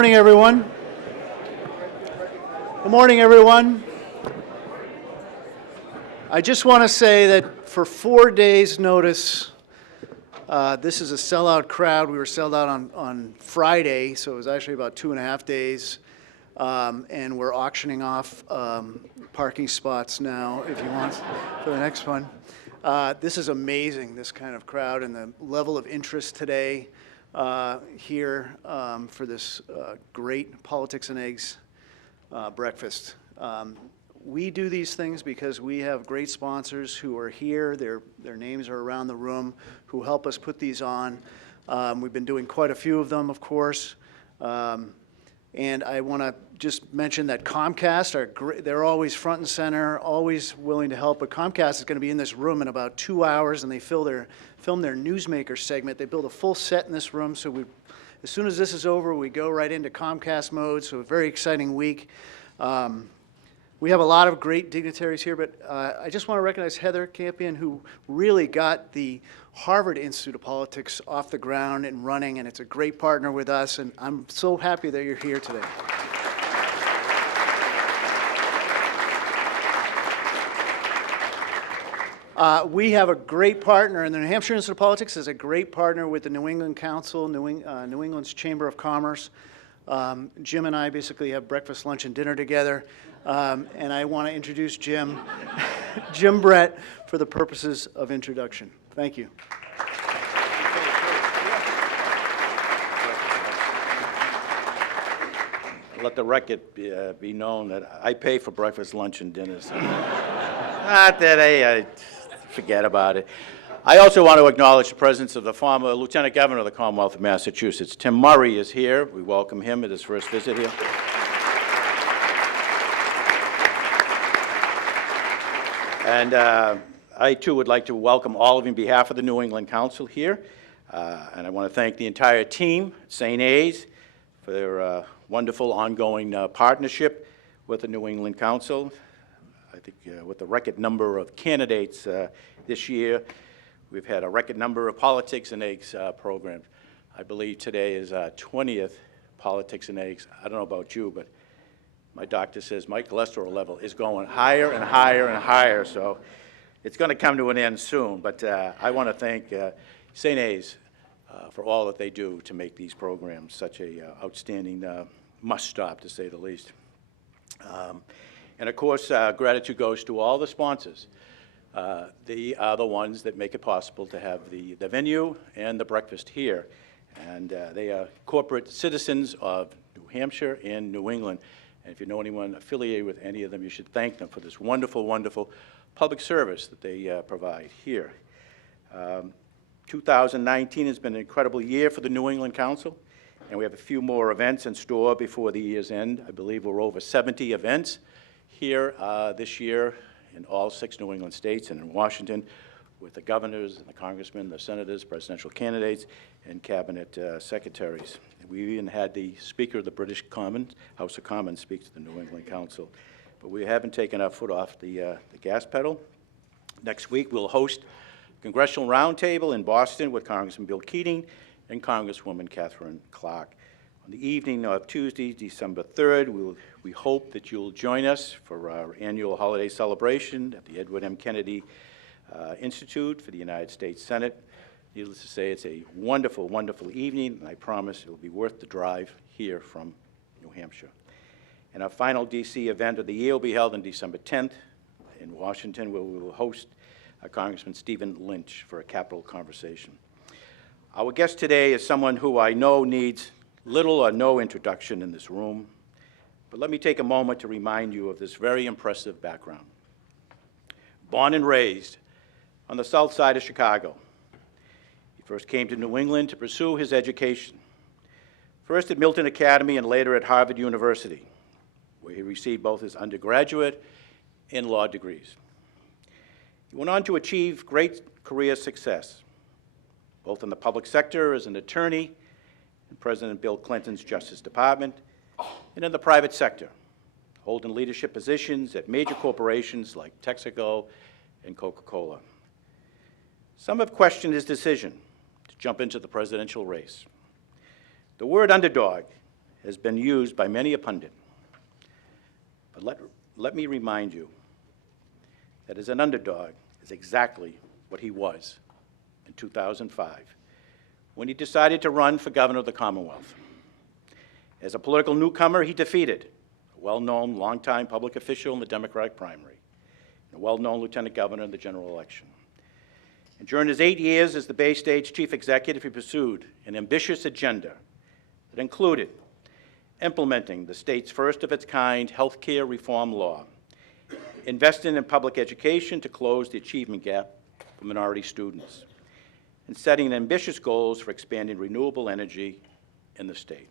Good morning, everyone. Good morning, everyone. I just want to say that for 4 days' notice, this is a sellout crowd. We were sold out on Friday, so it was actually about 2.5 days. And we're auctioning off parking spots now, if you want, for the next one. This is amazing, this kind of crowd, and the level of interest today here for this great Politics and Eggs breakfast. We do these things because we have great sponsors who are here. Their names are around the room, who help us put these on. We've been doing quite a few of them, of course. And I want to just mention that Comcast, they're always front and center, always willing to help. But Comcast is going to be in this room in about 2 hours, and they film their Newsmaker segment. They build a full set in this room, so as soon as this is over, we go right into Comcast mode, so a very exciting week. We have a lot of great dignitaries here, but I just want to recognize Heather Campion, who really got the Harvard Institute of Politics off the ground and running, and it's a great partner with us, and I'm so happy that you're here today. We have a great partner, and the New Hampshire Institute of Politics is a great partner with the New England Council, New England's Chamber of Commerce. Jim and I basically have breakfast, lunch, and dinner together, and I want to introduce Jim Brett for the purposes of introduction. Thank you. Let the record be known that I pay for breakfast, lunch, and dinner. So. Not that I forget about it. I also want to acknowledge the presence of the former Lieutenant Governor of the Commonwealth of Massachusetts. Tim Murray is here. We welcome him at his first visit here. And I, too, would like to welcome all of you on behalf of the New England Council here. And I want to thank the entire team at St. A's for their wonderful ongoing partnership with the New England Council. I think with the record number of candidates this year, we've had a record number of Politics and Eggs programs. I believe today is 20th Politics and Eggs. I don't know about you, but my doctor says my cholesterol level is going higher and higher and higher, so it's going to come to an end soon. But I want to thank St. A's for all that they do to make these programs such a outstanding must-stop, to say the least. And of course, gratitude goes to all the sponsors. They are the ones that make it possible to have the venue and the breakfast here. And they are corporate citizens of New Hampshire and New England. And if you know anyone affiliated with any of them, you should thank them for this wonderful, wonderful public service that they provide here. 2019 has been an incredible year for the New England Council, and we have a few more events in store before the year's end. I believe we're over 70 events here this year in all 6 New England states and in Washington, with the governors and the congressmen, the senators, presidential candidates, and cabinet secretaries. We even had the Speaker of the British House of Commons speak to the New England Council. But we haven't taken our foot off the gas pedal. Next week, we'll host a Congressional Roundtable in Boston with Congressman Bill Keating and Congresswoman Catherine Clark. On the evening of Tuesday, December 3rd, we hope that you'll join us for our annual holiday celebration at the Edward M. Kennedy Institute for the United States Senate. Needless to say, it's a wonderful, wonderful evening, and I promise it will be worth the drive here from New Hampshire. And our final D.C. event of the year will be held on December 10th in Washington, where we will host Congressman Stephen Lynch for a Capitol conversation. Our guest today is someone who I know needs little or no introduction in this room, but let me take a moment to remind you of this very impressive background. Born and raised on the south side of Chicago, he first came to New England to pursue his education, first at Milton Academy and later at Harvard University, where he received both his undergraduate and law degrees. He went on to achieve great career success, both in the public sector as an attorney in President Bill Clinton's Justice Department, and in the private sector, holding leadership positions at major corporations like Texaco and Coca-Cola. Some have questioned his decision to jump into the presidential race. The word underdog has been used by many a pundit. But let me remind you that as an underdog is exactly what he was in 2005, when he decided to run for governor of the Commonwealth. As a political newcomer, he defeated a well-known, longtime public official in the Democratic primary, and a well-known lieutenant governor in the general election. And during his 8 years as the Bay State's chief executive, he pursued an ambitious agenda that included implementing the state's first-of-its-kind health care reform law, investing in public education to close the achievement gap for minority students, and setting ambitious goals for expanding renewable energy in the state.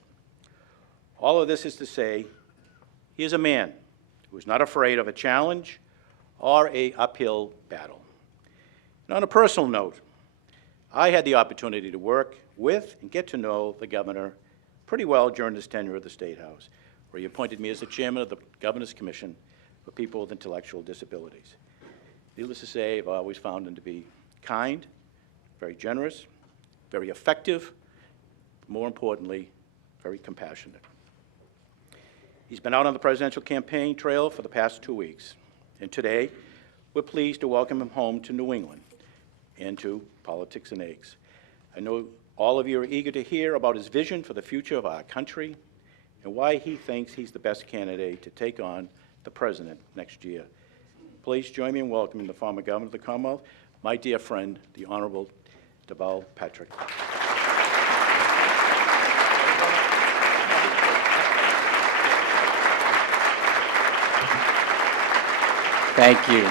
All of this is to say, he is a man who is not afraid of a challenge or an uphill battle. And on a personal note, I had the opportunity to work with and get to know the governor pretty well during his tenure at the State House, where he appointed me as the chairman of the Governor's Commission for People with Intellectual Disabilities. Needless to say, I've always found him to be kind, very generous, very effective, but more importantly, very compassionate. He's been out on the presidential campaign trail for the past 2 weeks, and today we're pleased to welcome him home to New England and to Politics and Eggs. I know all of you are eager to hear about his vision for the future of our country and why he thinks he's the best candidate to take on the president next year. Please join me in welcoming the former governor of the Commonwealth, my dear friend, the Honorable Deval Patrick. Thank you.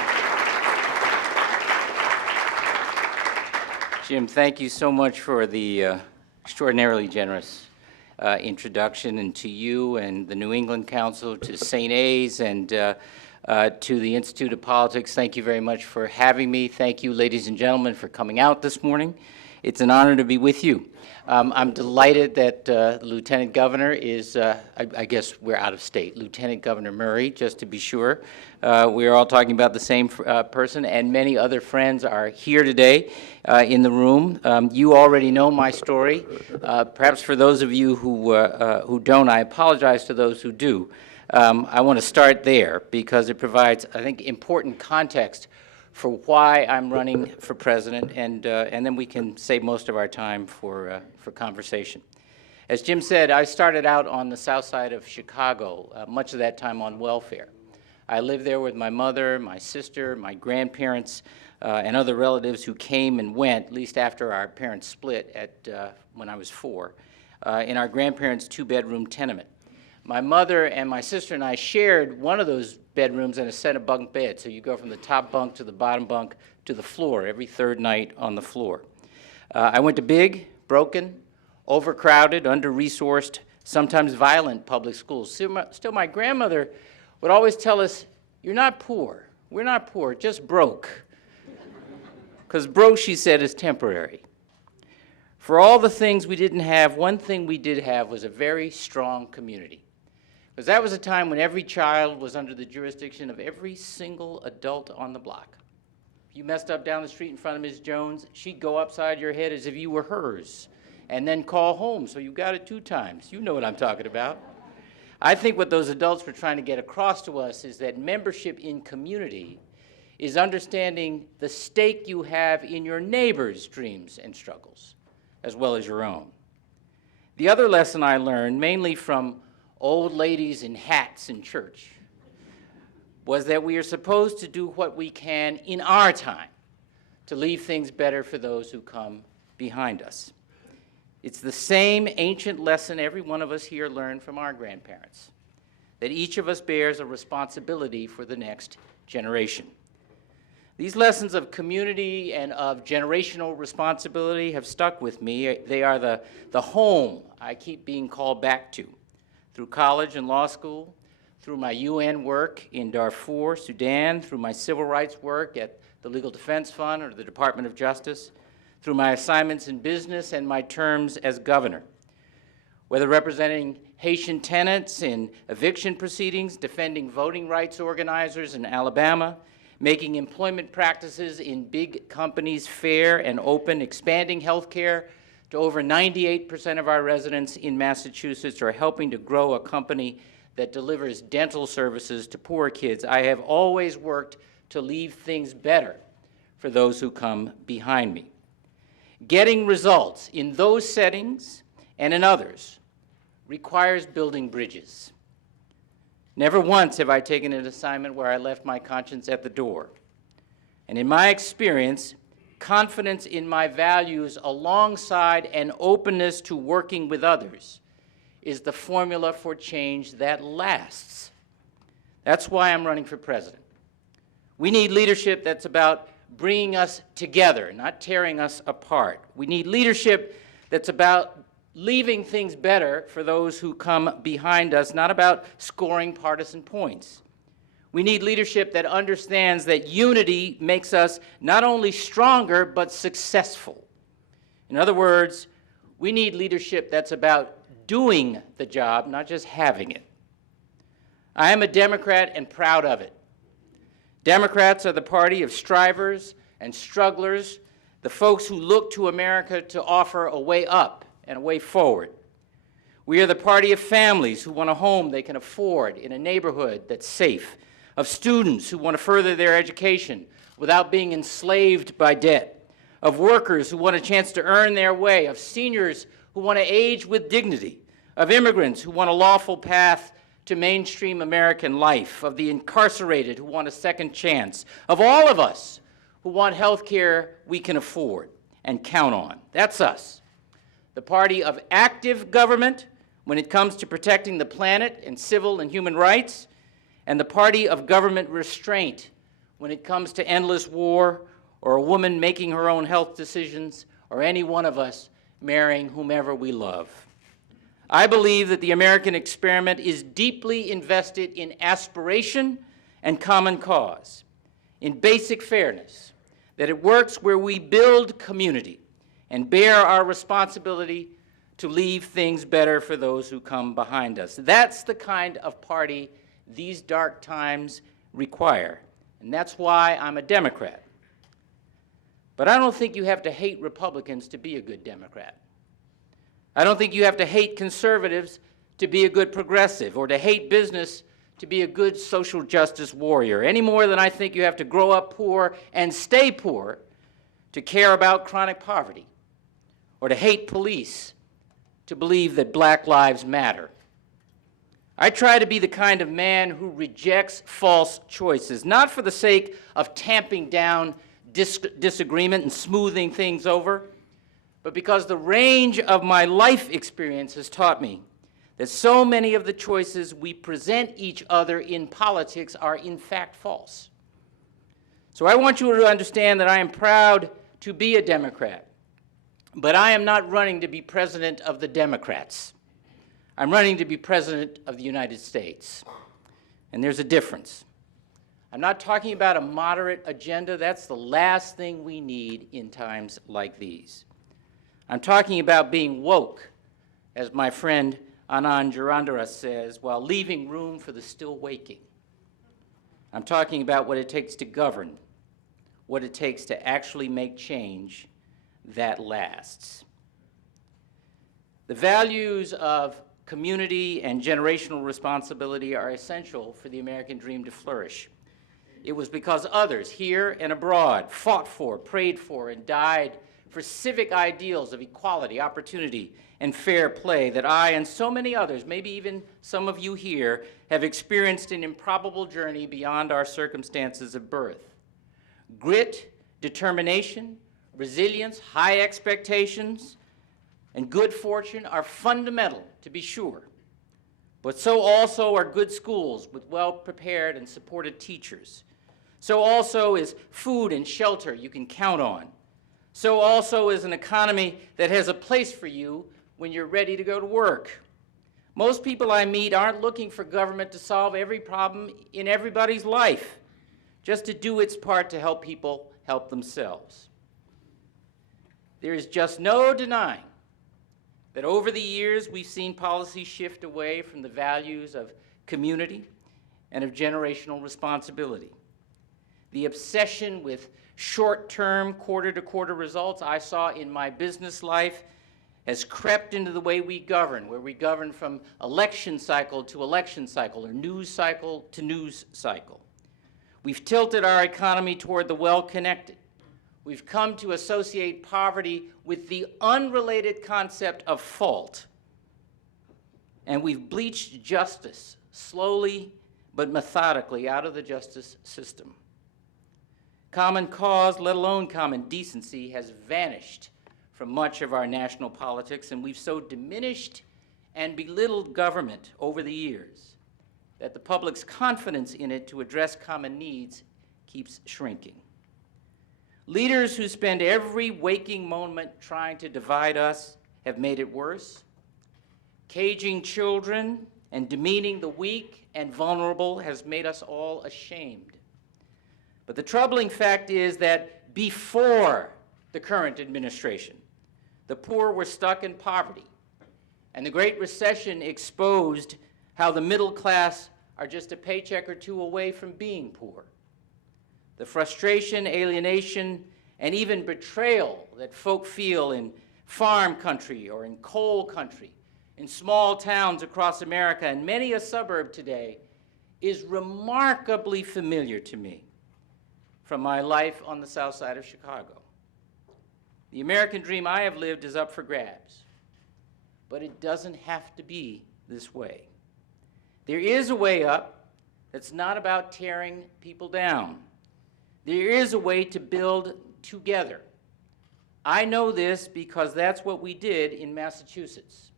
Jim, thank you so much for the extraordinarily generous introduction, and to you and the New England Council, to St. A's, and to the Institute of Politics. Thank you very much for having me. Thank you, ladies and gentlemen, for coming out this morning. It's an honor to be with you. I'm delighted that the Lieutenant Governor is, I guess we're out of state, Lieutenant Governor Murray, just to be sure. We're all talking about the same person, and many other friends are here today in the room. You already know my story. Perhaps for those of you who don't, I apologize to those who do. I want to start there because it provides, I think, important context for why I'm running for president, and then we can save most of our time for conversation. As Jim said, I started out on the south side of Chicago, much of that time on welfare. I lived there with my mother, my sister, my grandparents, and other relatives who came and went, at least after our parents split when I was 4, in our grandparents' 2-bedroom tenement. My mother and my sister and I shared one of those bedrooms and a set of bunk beds. So you go from the top bunk to the bottom bunk to the floor every third night on the floor. I went to big, broken, overcrowded, under-resourced, sometimes violent public schools. Still, my grandmother would always tell us, "You're not poor. We're not poor, just broke." Because broke, she said, is temporary. For all the things we didn't have, one thing we did have was a very strong community. Because that was a time when every child was under the jurisdiction of every single adult on the block. If you messed up down the street in front of Ms. Jones, she'd go upside your head as if you were hers, and then call home, so you got it 2 times. You know what I'm talking about. I think what those adults were trying to get across to us is that membership in community is understanding the stake you have in your neighbor's dreams and struggles, as well as your own. The other lesson I learned, mainly from old ladies in hats in church, was that we are supposed to do what we can in our time to leave things better for those who come behind us. It's the same ancient lesson every one of us here learned from our grandparents, that each of us bears a responsibility for the next generation. These lessons of community and of generational responsibility have stuck with me. They are the home I keep being called back to through college and law school, through my UN work in Darfur, Sudan, through my civil rights work at the Legal Defense Fund or the Department of Justice, through my assignments in business and my terms as governor. Whether representing Haitian tenants in eviction proceedings, defending voting rights organizers in Alabama, making employment practices in big companies fair and open, expanding health care to over 98% of our residents in Massachusetts, or helping to grow a company that delivers dental services to poor kids, I have always worked to leave things better for those who come behind me. Getting results in those settings and in others requires building bridges. Never once have I taken an assignment where I left my conscience at the door. And in my experience, confidence in my values alongside an openness to working with others is the formula for change that lasts. That's why I'm running for president. We need leadership that's about bringing us together, not tearing us apart. We need leadership that's about leaving things better for those who come behind us, not about scoring partisan points. We need leadership that understands that unity makes us not only stronger, but successful. In other words, we need leadership that's about doing the job, not just having it. I am a Democrat and proud of it. Democrats are the party of strivers and strugglers, the folks who look to America to offer a way up and a way forward. We are the party of families who want a home they can afford in a neighborhood that's safe, of students who want to further their education without being enslaved by debt, of workers who want a chance to earn their way, of seniors who want to age with dignity, of immigrants who want a lawful path to mainstream American life, of the incarcerated who want a second chance, of all of us who want health care we can afford and count on. That's us. The party of active government when it comes to protecting the planet and civil and human rights, and the party of government restraint when it comes to endless war, or a woman making her own health decisions, or any one of us marrying whomever we love. I believe that the American experiment is deeply invested in aspiration and common cause, in basic fairness, that it works where we build community and bear our responsibility to leave things better for those who come behind us. That's the kind of party these dark times require, and that's why I'm a Democrat. But I don't think you have to hate Republicans to be a good Democrat. I don't think you have to hate conservatives to be a good progressive, or to hate business to be a good social justice warrior, any more than I think you have to grow up poor and stay poor to care about chronic poverty, or to hate police to believe that Black lives matter. I try to be the kind of man who rejects false choices, not for the sake of tamping down disagreement and smoothing things over, but because the range of my life experience has taught me that so many of the choices we present each other in politics are in fact false. So I want you to understand that I am proud to be a Democrat, but I am not running to be president of the Democrats. I'm running to be president of the United States. And there's a difference. I'm not talking about a moderate agenda. That's the last thing we need in times like these. I'm talking about being woke, as my friend Anand Girandaras says, while leaving room for the still waking. I'm talking about what it takes to govern, what it takes to actually make change that lasts. The values of community and generational responsibility are essential for the American dream to flourish. It was because others, here and abroad, fought for, prayed for, and died for civic ideals of equality, opportunity, and fair play that I and so many others, maybe even some of you here, have experienced an improbable journey beyond our circumstances of birth. Grit, determination, resilience, high expectations, and good fortune are fundamental, to be sure. But so also are good schools with well-prepared and supported teachers. So also is food and shelter you can count on. So also is an economy that has a place for you when you're ready to go to work. Most people I meet aren't looking for government to solve every problem in everybody's life, just to do its part to help people help themselves. There is just no denying that over the years we've seen policy shift away from the values of community and of generational responsibility. The obsession with short-term, quarter-to-quarter results I saw in my business life has crept into the way we govern, where we govern from election cycle to election cycle, or news cycle to news cycle. We've tilted our economy toward the well-connected. We've come to associate poverty with the unrelated concept of fault. And we've bleached justice slowly but methodically out of the justice system. Common cause, let alone common decency, has vanished from much of our national politics, and we've so diminished and belittled government over the years that the public's confidence in it to address common needs keeps shrinking. Leaders who spend every waking moment trying to divide us have made it worse. Caging children and demeaning the weak and vulnerable has made us all ashamed. But the troubling fact is that before the current administration, the poor were stuck in poverty, and the Great Recession exposed how the middle class are just a paycheck or two away from being poor. The frustration, alienation, and even betrayal that folk feel in farm country or in coal country, in small towns across America, and many a suburb today, is remarkably familiar to me from my life on the south side of Chicago. The American dream I have lived is up for grabs, but it doesn't have to be this way. There is a way up that's not about tearing people down. There is a way to build together. I know this because that's what we did in Massachusetts.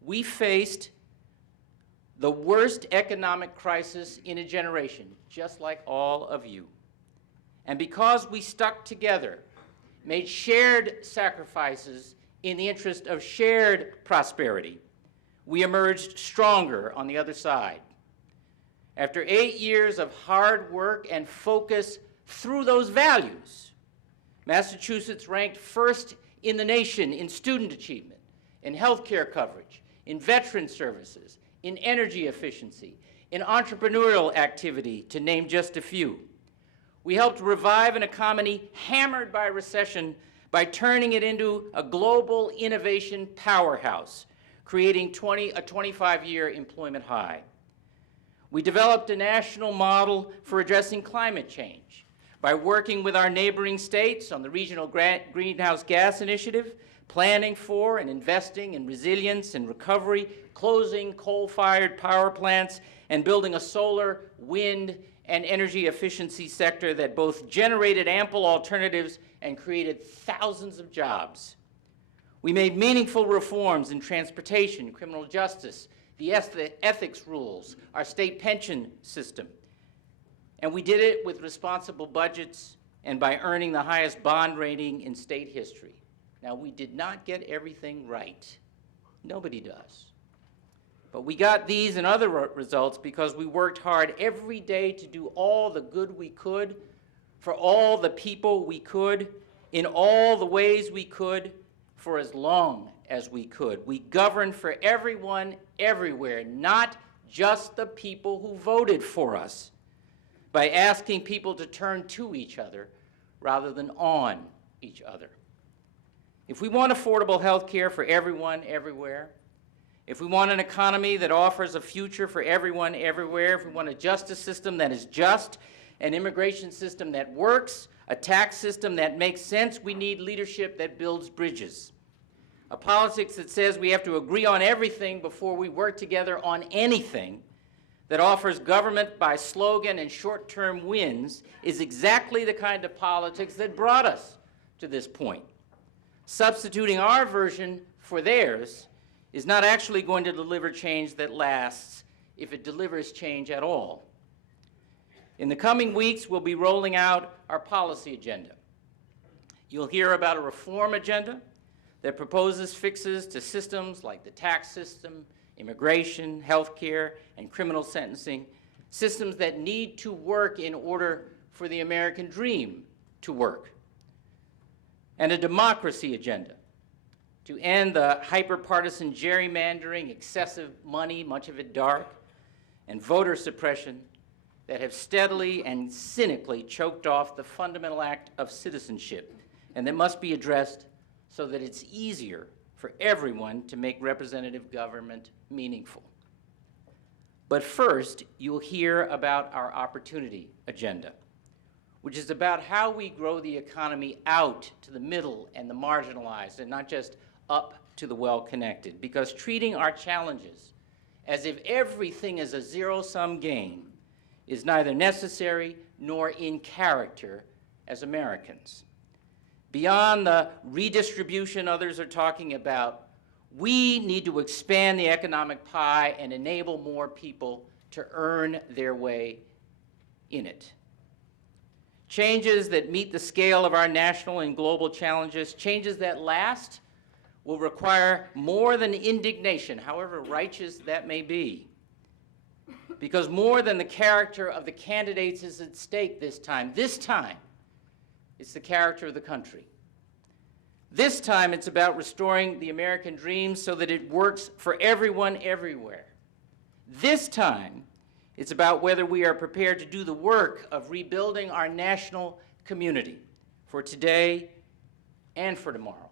We faced the worst economic crisis in a generation, just like all of you. And because we stuck together, made shared sacrifices in the interest of shared prosperity, we emerged stronger on the other side. After 8 years of hard work and focus through those values, Massachusetts ranked first in the nation in student achievement, in healthcare coverage, in veteran services, in energy efficiency, in entrepreneurial activity, to name just a few. We helped revive an economy hammered by recession by turning it into a global innovation powerhouse, creating a 25-year employment high. We developed a national model for addressing climate change by working with our neighboring states on the Regional Greenhouse Gas Initiative, planning for and investing in resilience and recovery, closing coal-fired power plants, and building a solar, wind, and energy efficiency sector that both generated ample alternatives and created thousands of jobs. We made meaningful reforms in transportation, criminal justice, the ethics rules, our state pension system. And we did it with responsible budgets and by earning the highest bond rating in state history. Now, we did not get everything right. Nobody does. But we got these and other results because we worked hard every day to do all the good we could for all the people we could, in all the ways we could, for as long as we could. We governed for everyone, everywhere, not just the people who voted for us, by asking people to turn to each other rather than on each other. If we want affordable health care for everyone, everywhere, if we want an economy that offers a future for everyone, everywhere, if we want a justice system that is just, an immigration system that works, a tax system that makes sense, we need leadership that builds bridges. A politics that says we have to agree on everything before we work together on anything, that offers government by slogan and short-term wins, is exactly the kind of politics that brought us to this point. Substituting our version for theirs is not actually going to deliver change that lasts, if it delivers change at all. In the coming weeks, we'll be rolling out our policy agenda. You'll hear about a reform agenda that proposes fixes to systems like the tax system, immigration, healthcare, and criminal sentencing, systems that need to work in order for the American dream to work. And a democracy agenda to end the hyper-partisan gerrymandering, excessive money, much of it dark, and voter suppression that have steadily and cynically choked off the fundamental act of citizenship, and that must be addressed so that it's easier for everyone to make representative government meaningful. But first, you'll hear about our opportunity agenda, which is about how we grow the economy out to the middle and the marginalized, and not just up to the well-connected. Because treating our challenges as if everything is a zero-sum game is neither necessary nor in character as Americans. Beyond the redistribution others are talking about, we need to expand the economic pie and enable more people to earn their way in it. Changes that meet the scale of our national and global challenges, changes that last, will require more than indignation, however righteous that may be. Because more than the character of the candidates is at stake this time. This time, it's the character of the country. This time, it's about restoring the American dream so that it works for everyone everywhere. This time, it's about whether we are prepared to do the work of rebuilding our national community for today and for tomorrow.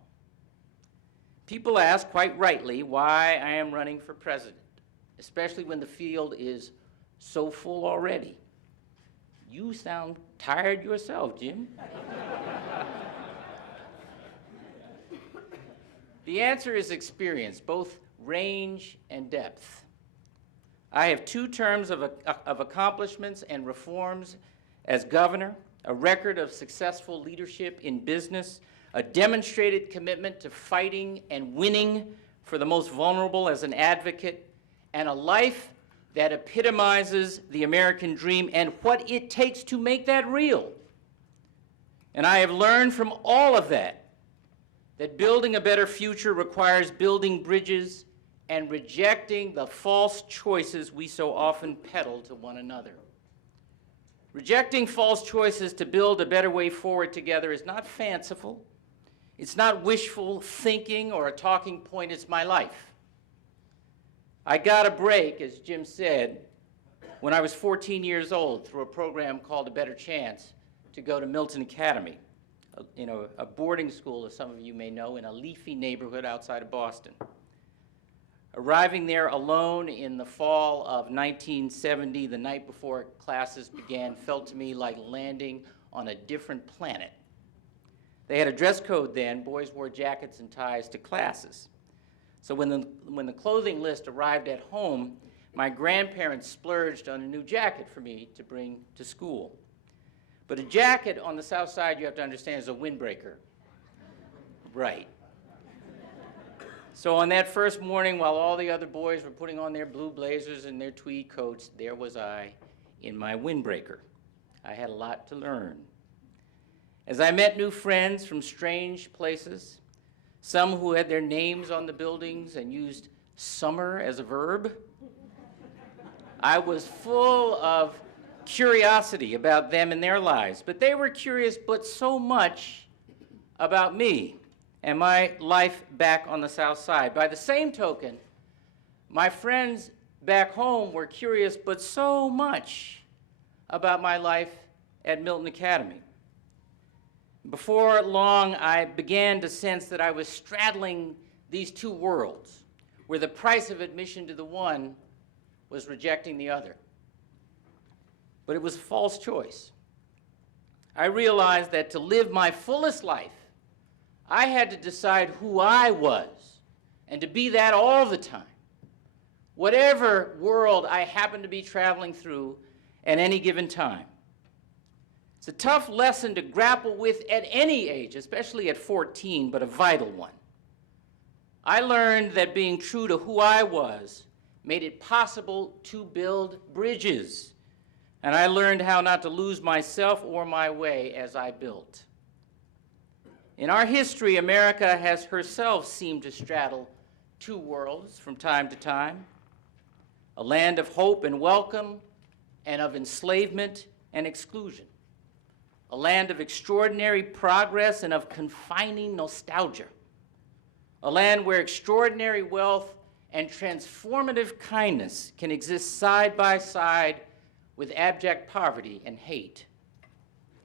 People ask, quite rightly, why I am running for president, especially when the field is so full already. You sound tired yourself, Jim. The answer is experience, both range and depth. I have 2 terms of accomplishments and reforms as governor, a record of successful leadership in business, a demonstrated commitment to fighting and winning for the most vulnerable as an advocate, and a life that epitomizes the American dream and what it takes to make that real. And I have learned from all of that building a better future requires building bridges and rejecting the false choices we so often peddle to one another. Rejecting false choices to build a better way forward together is not fanciful. It's not wishful thinking or a talking point. It's my life. I got a break, as Jim said, when I was 14 years old through a program called A Better Chance to go to Milton Academy, a boarding school, as some of you may know, in a leafy neighborhood outside of Boston. Arriving there alone in the fall of 1970, the night before classes began, felt to me like landing on a different planet. They had a dress code then. Boys wore jackets and ties to classes. So when the clothing list arrived at home, my grandparents splurged on a new jacket for me to bring to school. But a jacket on the South Side, you have to understand, is a windbreaker. Right. So on that first morning, while all the other boys were putting on their blue blazers and their tweed coats, there was I in my windbreaker. I had a lot to learn. As I met new friends from strange places, some who had their names on the buildings and used summer as a verb, I was full of curiosity about them and their lives. But they were curious, but so much about me and my life back on the South Side. By the same token, my friends back home were curious, but so much about my life at Milton Academy. Before long, I began to sense that I was straddling these 2 worlds, where the price of admission to the one was rejecting the other. But it was a false choice. I realized that to live my fullest life, I had to decide who I was, and to be that all the time, whatever world I happened to be traveling through at any given time. It's a tough lesson to grapple with at any age, especially at 14, but a vital one. I learned that being true to who I was made it possible to build bridges, and I learned how not to lose myself or my way as I built. In our history, America has herself seemed to straddle 2 worlds from time to time, a land of hope and welcome, and of enslavement and exclusion, a land of extraordinary progress and of confining nostalgia, a land where extraordinary wealth and transformative kindness can exist side by side with abject poverty and hate.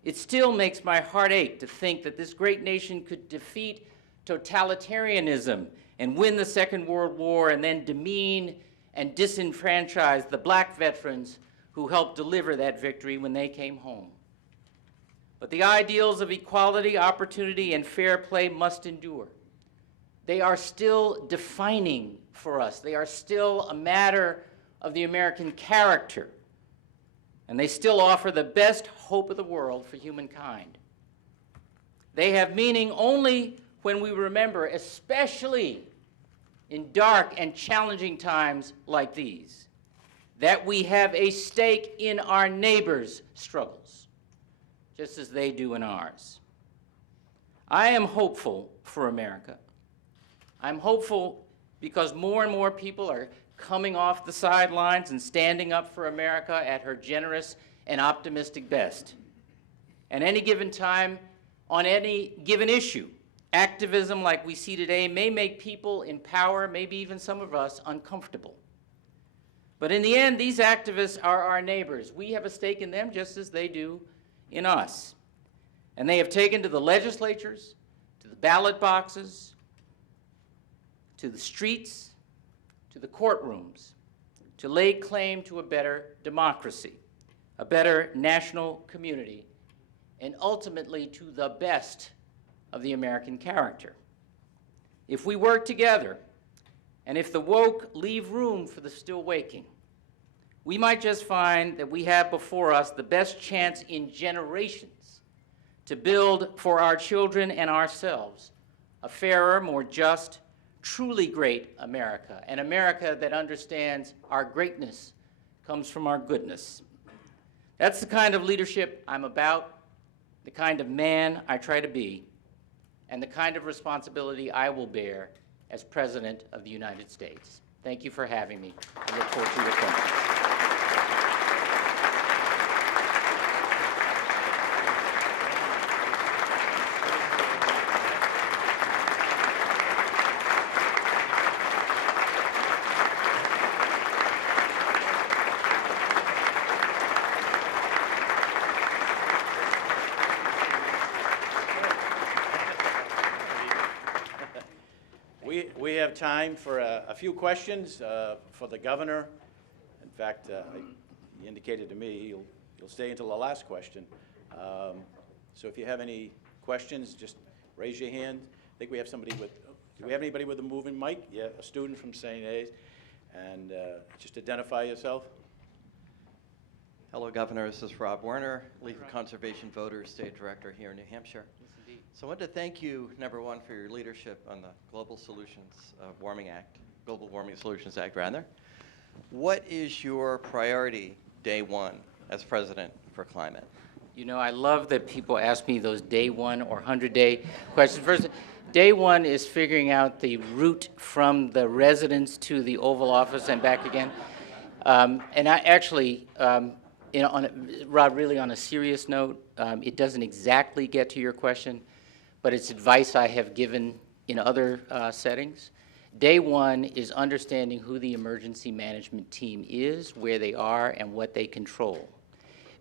It still makes my heart ache to think that this great nation could defeat totalitarianism and win the Second World War and then demean and disenfranchise the black veterans who helped deliver that victory when they came home. But the ideals of equality, opportunity, and fair play must endure. They are still defining for us. They are still a matter of the American character, and they still offer the best hope of the world for humankind. They have meaning only when we remember, especially in dark and challenging times like these, that we have a stake in our neighbors' struggles, just as they do in ours. I am hopeful for America. I'm hopeful because more and more people are coming off the sidelines and standing up for America at her generous and optimistic best. At any given time, on any given issue, activism like we see today may make people in power, maybe even some of us, uncomfortable. But in the end, these activists are our neighbors. We have a stake in them just as they do in us. And they have taken to the legislatures, to the ballot boxes, to the streets, to the courtrooms, to lay claim to a better democracy, a better national community, and ultimately to the best of the American character. If we work together, and if the woke leave room for the still waking, we might just find that we have before us the best chance in generations to build for our children and ourselves a fairer, more just, truly great America, an America that understands our greatness comes from our goodness. That's the kind of leadership I'm about, the kind of man I try to be, and the kind of responsibility I will bear as President of the United States. Thank you for having me. I look forward to your questions. We have time for a few questions for the governor. In fact, he indicated to me he'll stay until the last question. So if you have any questions, just raise your hand. I think we have somebody with, do we have anybody with a moving mic? Yeah, a student from St. A's. And just identify yourself. Hello, Governor. This is Rob Werner, Leaf Conservation Voters State Director here in New Hampshire. So I want to thank you, number one, for your leadership on the Global Warming Solutions Act, rather. What is your priority day one as president for climate? You know, I love that people ask me those day one or 100-day questions. First, day one is figuring out the route from the residence to the Oval Office and back again. And I actually, you know, Rod, really on a serious note, it doesn't exactly get to your question, but it's advice I have given in other settings. Day one is understanding who the emergency management team is, where they are, and what they control.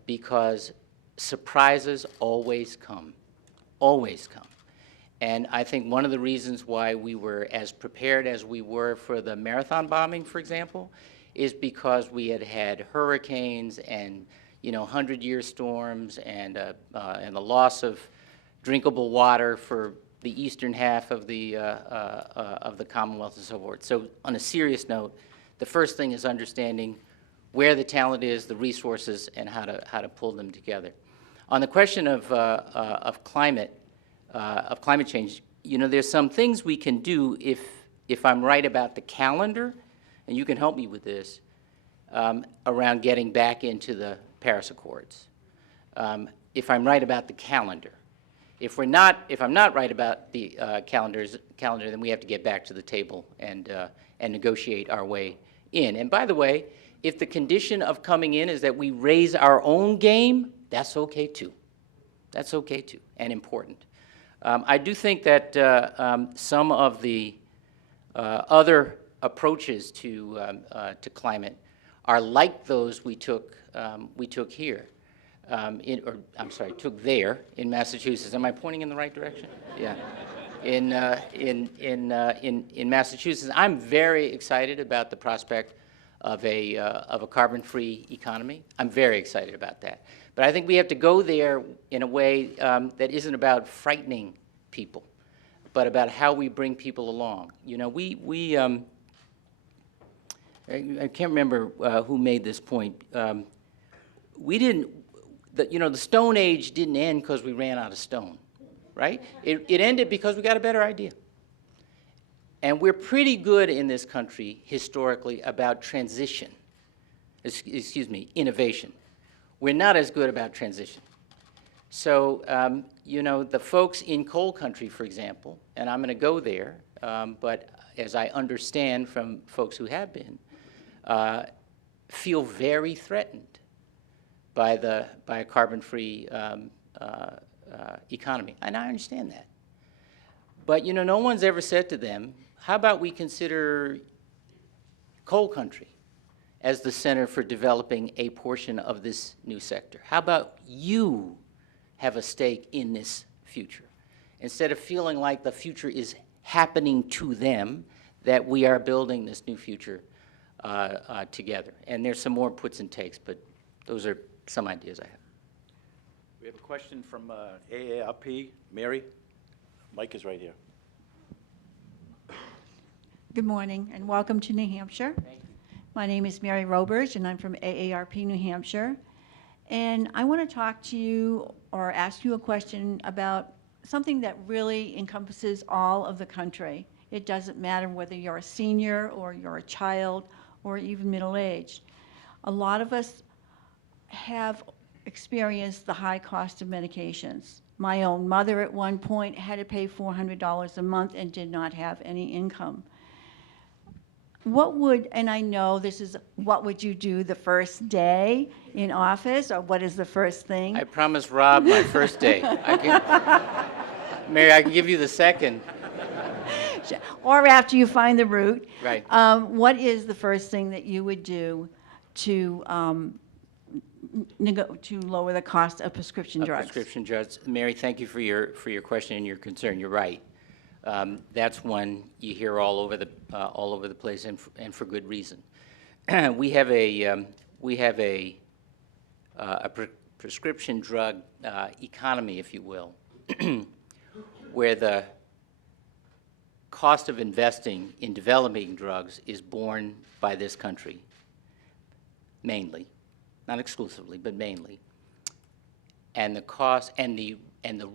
Because surprises always come, always come. And I think one of the reasons why we were as prepared as we were for the marathon bombing, for example, is because we had had hurricanes and, you know, 100-year storms and the loss of drinkable water for the eastern half of the Commonwealth and so forth. So on a serious note, the first thing is understanding where the talent is, the resources, and how to pull them together. On the question of climate change, you know, there's some things we can do if I'm right about the calendar, and you can help me with this, around getting back into the Paris Accords. If I'm right about the calendar. If I'm not right about the calendar, then we have to get back to the table and negotiate our way in. And by the way, if the condition of coming in is that we raise our own game, that's okay too. That's okay too, and important. I do think that some of the other approaches to climate are like those we took here. Took there in Massachusetts. Am I pointing in the right direction? Yeah. in Massachusetts. I'm very excited about the prospect of a carbon-free economy. I'm very excited about that. But I think we have to go there in a way that isn't about frightening people, but about how we bring people along. You know, I can't remember who made this point. The Stone Age didn't end because we ran out of stone, right? It ended because we got a better idea. And we're pretty good in this country, historically, about transition. Innovation. We're not as good about transition. So, the folks in coal country, for example, and I'm going to go there, but as I understand from folks who have been, feel very threatened by a carbon-free economy, and I understand that. But no one's ever said to them, how about we consider coal country as the center for developing a portion of this new sector? How about you have a stake in this future? Instead of feeling like the future is happening to them, that we are building this new future together. And there's some more puts and takes, but those are some ideas I have. We have a question from AARP. Mary, mic is right here. Good morning and welcome to New Hampshire. Thank you. My name is Mary Roberge and I'm from AARP New Hampshire. And I want to talk to you or ask you a question about something that really encompasses all of the country. It doesn't matter whether you're a senior or you're a child or even middle-aged. A lot of us have experienced the high cost of medications. My own mother at one point had to pay $400 a month and did not have any income. And I know this is, what would you do the first day in office, or what is the first thing? I promised Rob my first day. Mary, I can give you the second. Or after you find the route. Right. What is the first thing that you would do to lower the cost of prescription drugs? Prescription drugs. Mary, thank you for your question and your concern. You're right. That's one you hear all over the place, and for good reason. We have a prescription drug economy, if you will, where the cost of investing in developing drugs is borne by this country, mainly, not exclusively, but mainly, and the cost and the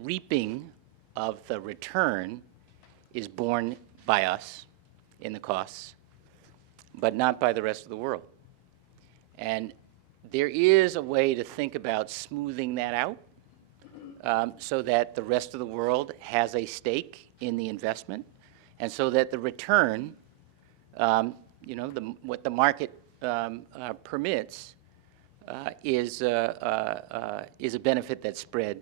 reaping of the return is borne by us in the costs, but not by the rest of the world. And there is a way to think about smoothing that out so that the rest of the world has a stake in the investment, and so that the return, what the market permits is a benefit that's spread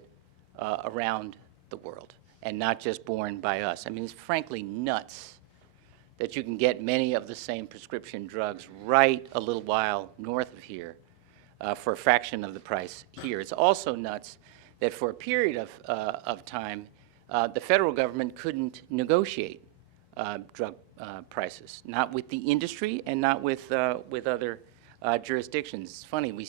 around the world, and not just borne by us. I mean, it's frankly nuts that you can get many of the same prescription drugs right a little while north of here for a fraction of the price here. It's also nuts that for a period of time, the federal government couldn't negotiate drug prices, not with the industry and not with other jurisdictions. It's funny,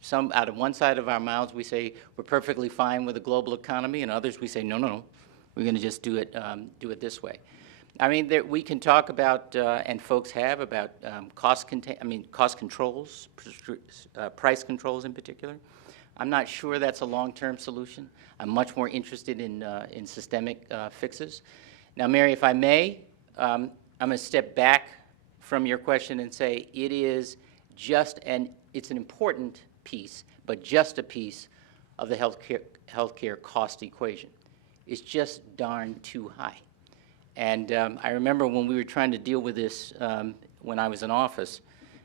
some out of one side of our mouths we say we're perfectly fine with a global economy, and others we say no, we're going to just do it this way. I mean, we can talk about, and folks have, about cost controls, price controls in particular. I'm not sure that's a long-term solution. I'm much more interested in systemic fixes. Now, Mary, if I may, I'm going to step back from your question and say it is it's an important piece, but just a piece of the healthcare cost equation. It's just darn too high. And I remember when we were trying to deal with this when I was in office,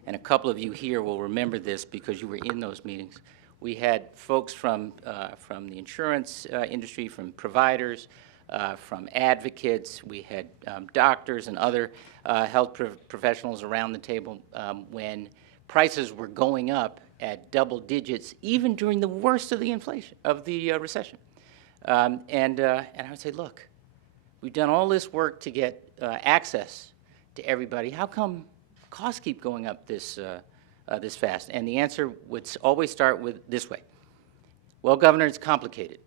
and a couple of you here will remember this because you were in those meetings. We had folks from the insurance industry, from providers, from advocates. We had doctors and other health professionals around the table when prices were going up at double digits, even during the worst of the recession. And I would say, look, We've done all this work to get access to everybody. How come costs keep going up this fast? And the answer would always start with this way. Well, Governor, it's complicated.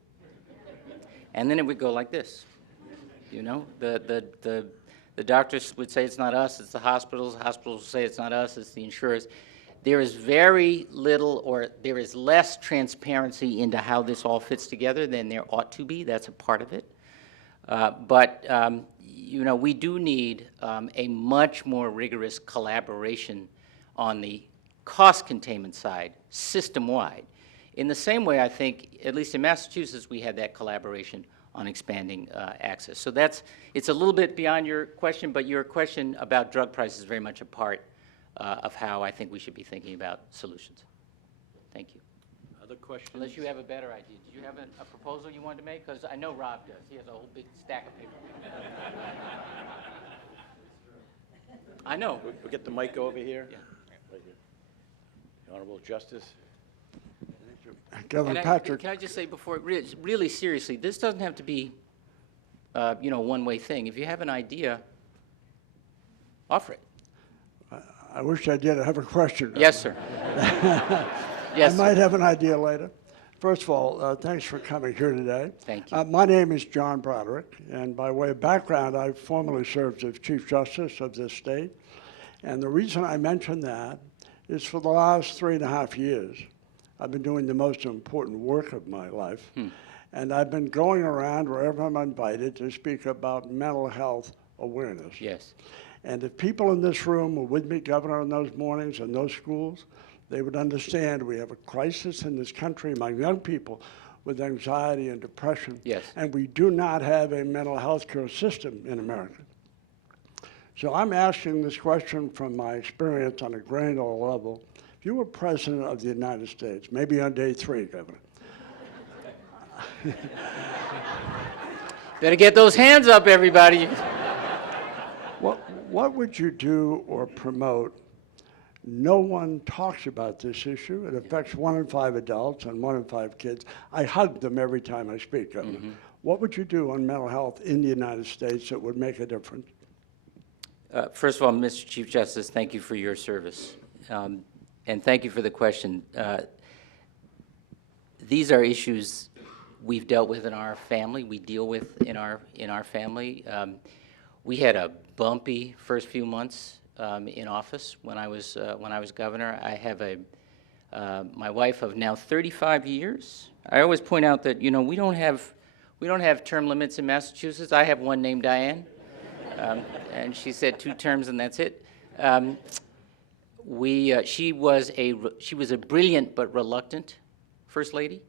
And then it would go like this. You know, the doctors would say it's not us, it's the hospitals. The hospitals would say it's not us, it's the insurers. There is very little, or there is less transparency into how this all fits together than there ought to be. That's a part of it. But you know, we do need a much more rigorous collaboration on the cost containment side, system-wide. In the same way, I think, at least in Massachusetts, we had that collaboration on expanding access. So it's a little bit beyond your question, but your question about drug prices is very much a part of how I think we should be thinking about solutions. Thank you. Other questions? Unless you have a better idea. Did you have a proposal you wanted to make? Because I know Rob does. He has a whole big stack of paper. I know. We'll get the mic over here. Yeah. Right here. The Honorable Justice. Governor And Patrick, can I just say before, really seriously, this doesn't have to be, you know, one-way thing. If you have an idea, offer it. I wish I did have a question. Yes, sir. Yes, I might sir. have an idea later. First of all, thanks for coming here today. Thank you. My name is John Broderick, and by way of background, I formerly served as Chief Justice of this state. And the reason I mention that is for the last 3.5 years, I've been doing the most important work of my life. And I've been going around wherever I'm invited to speak about mental health awareness. Yes. And if people in this room were with me, Governor, in those mornings in those schools, they would understand we have a crisis in this country among young people with anxiety and depression. Yes. And we do not have a mental health care system in America. So I'm asking this question from my experience on a granular level. If you were President of the United States, maybe on day 3, Governor, Better get those hands up, everybody. what would you do or promote? No one talks about this issue. It affects 1 in 5 adults and 1 in 5 kids. I hug them every time I speak, Governor. What would you do on mental health in the United States that would make a difference? First of all, Mr. Chief Justice, thank you for your service. And thank you for the question. These are issues we've dealt with in our family, we deal with in our family. We had a bumpy first few months in office when I was governor. I have my wife of now 35 years. I always point out that, you know, we don't have term limits in Massachusetts. I have one named Diane, and she said 2 terms and that's it. She was a brilliant but reluctant First Lady,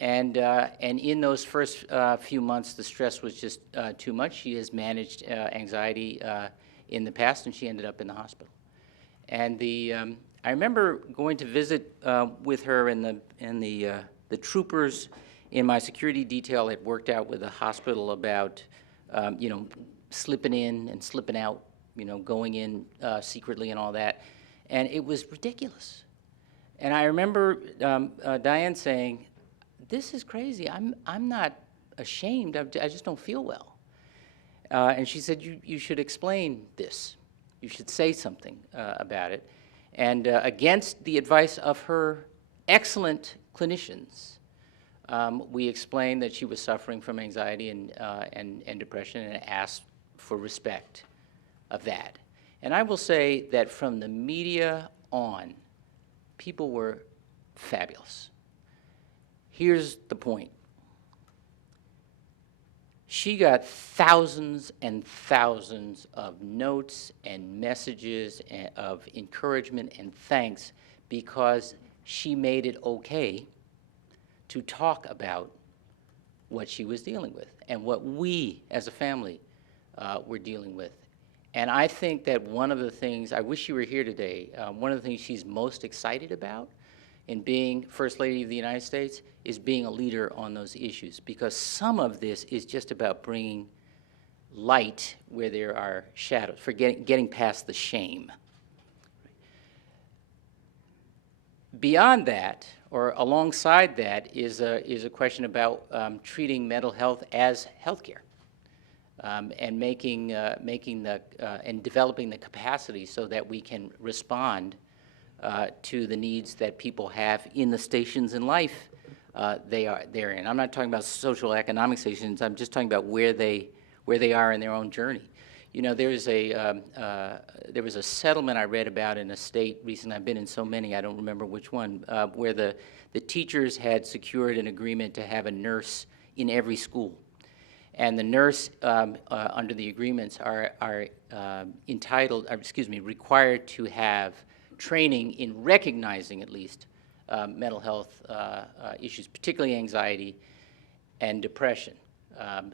and in those first few months, the stress was just too much. She has managed anxiety in the past, and she ended up in the hospital. And I remember going to visit with her, and the troopers in my security detail had worked out with the hospital about you know, slipping in and slipping out, you know, going in secretly and all that. And it was ridiculous. And I remember Diane saying, "This is crazy. I'm not ashamed. I just don't feel well." And she said, "You should explain this. You should say something about it." And against the advice of her excellent clinicians, we explained that she was suffering from anxiety and depression, and asked for respect of that. And I will say that from the media on, people were fabulous. Here's the point. She got thousands and thousands of notes and messages of encouragement and thanks because she made it okay to talk about what she was dealing with and what we as a family were dealing with. And I think that one of the things, I wish you were here today, one of the things she's most excited about in being First Lady of the United States is being a leader on those issues, because some of this is just about bringing light where there are shadows, for getting past the shame. Beyond that, or alongside that, is a question about treating mental health as healthcare. and and developing the capacity so that we can respond to the needs that people have in the stations in life they're in. I'm not talking about social economic stations. I'm just talking about where they are in their own journey. You know, there was a settlement I read about in a state recently. I've been in so many, I don't remember which one, where the teachers had secured an agreement to have a nurse in every school. And the nurse, under the agreements, are required to have training in recognizing, at least, mental health issues, particularly anxiety and depression,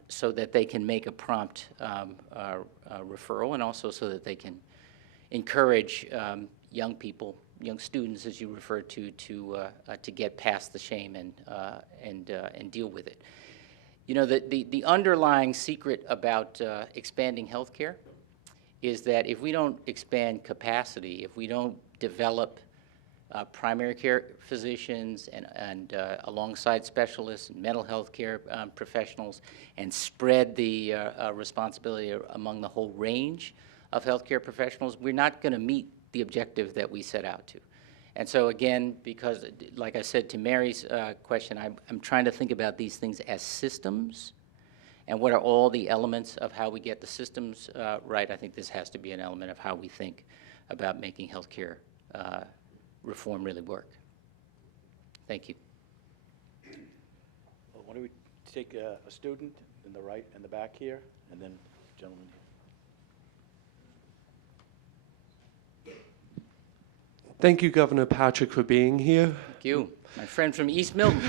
so that they can make a prompt referral, and also so that they can encourage young people, young students, as you refer to get past the shame and deal with it. You know, the underlying secret about expanding healthcare is that if we don't expand capacity, if we don't develop primary care physicians and alongside specialists and mental health care professionals, and spread the responsibility among the whole range of healthcare professionals, we're not going to meet the objective that we set out to. And so again, because like I said to Mary's question, I'm trying to think about these things as systems, and what are all the elements of how we get the systems right. I think this has to be an element of how we think about making healthcare reform really work. Thank you. Well, why don't we take a student in the right, in the back here, and then gentleman here. Thank you, Governor Patrick, for being here. Thank you. My friend from East Milton.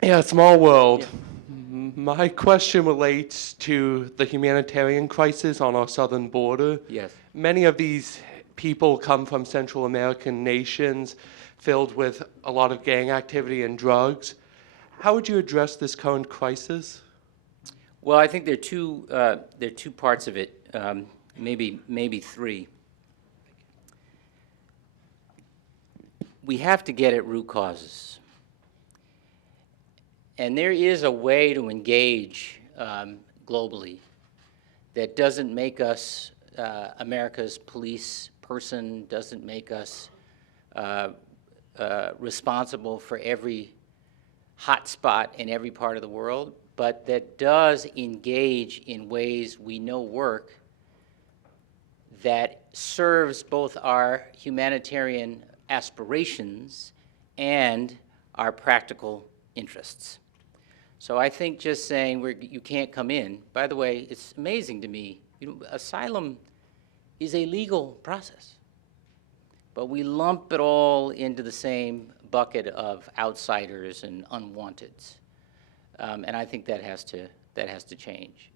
Yeah, small world. My question relates to the humanitarian crisis on our southern border. Yes. Many of these people come from Central American nations filled with a lot of gang activity and drugs. How would you address this current crisis? Well, I think there are two parts of it, maybe three. We have to get at root causes. And there is a way to engage globally that doesn't make us America's police person, doesn't make us responsible for every hot spot in every part of the world, but that does engage in ways we know work that serves both our humanitarian aspirations and our practical interests. So I think just saying you can't come in, by the way, it's amazing to me, asylum is a legal process, but we lump it all into the same bucket of outsiders and unwanteds. And I think that has to change.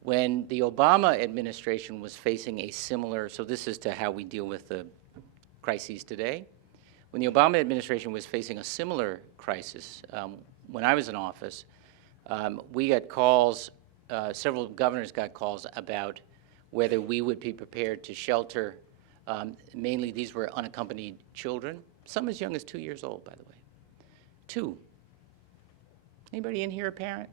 When the Obama administration was facing a similar, so this is to how we deal with the crises today. When the Obama administration was facing a similar crisis, when I was in office, we got calls, several governors got calls about whether we would be prepared to shelter, mainly these were unaccompanied children, some as young as 2 years old, by the way. 2. Anybody in here a parent?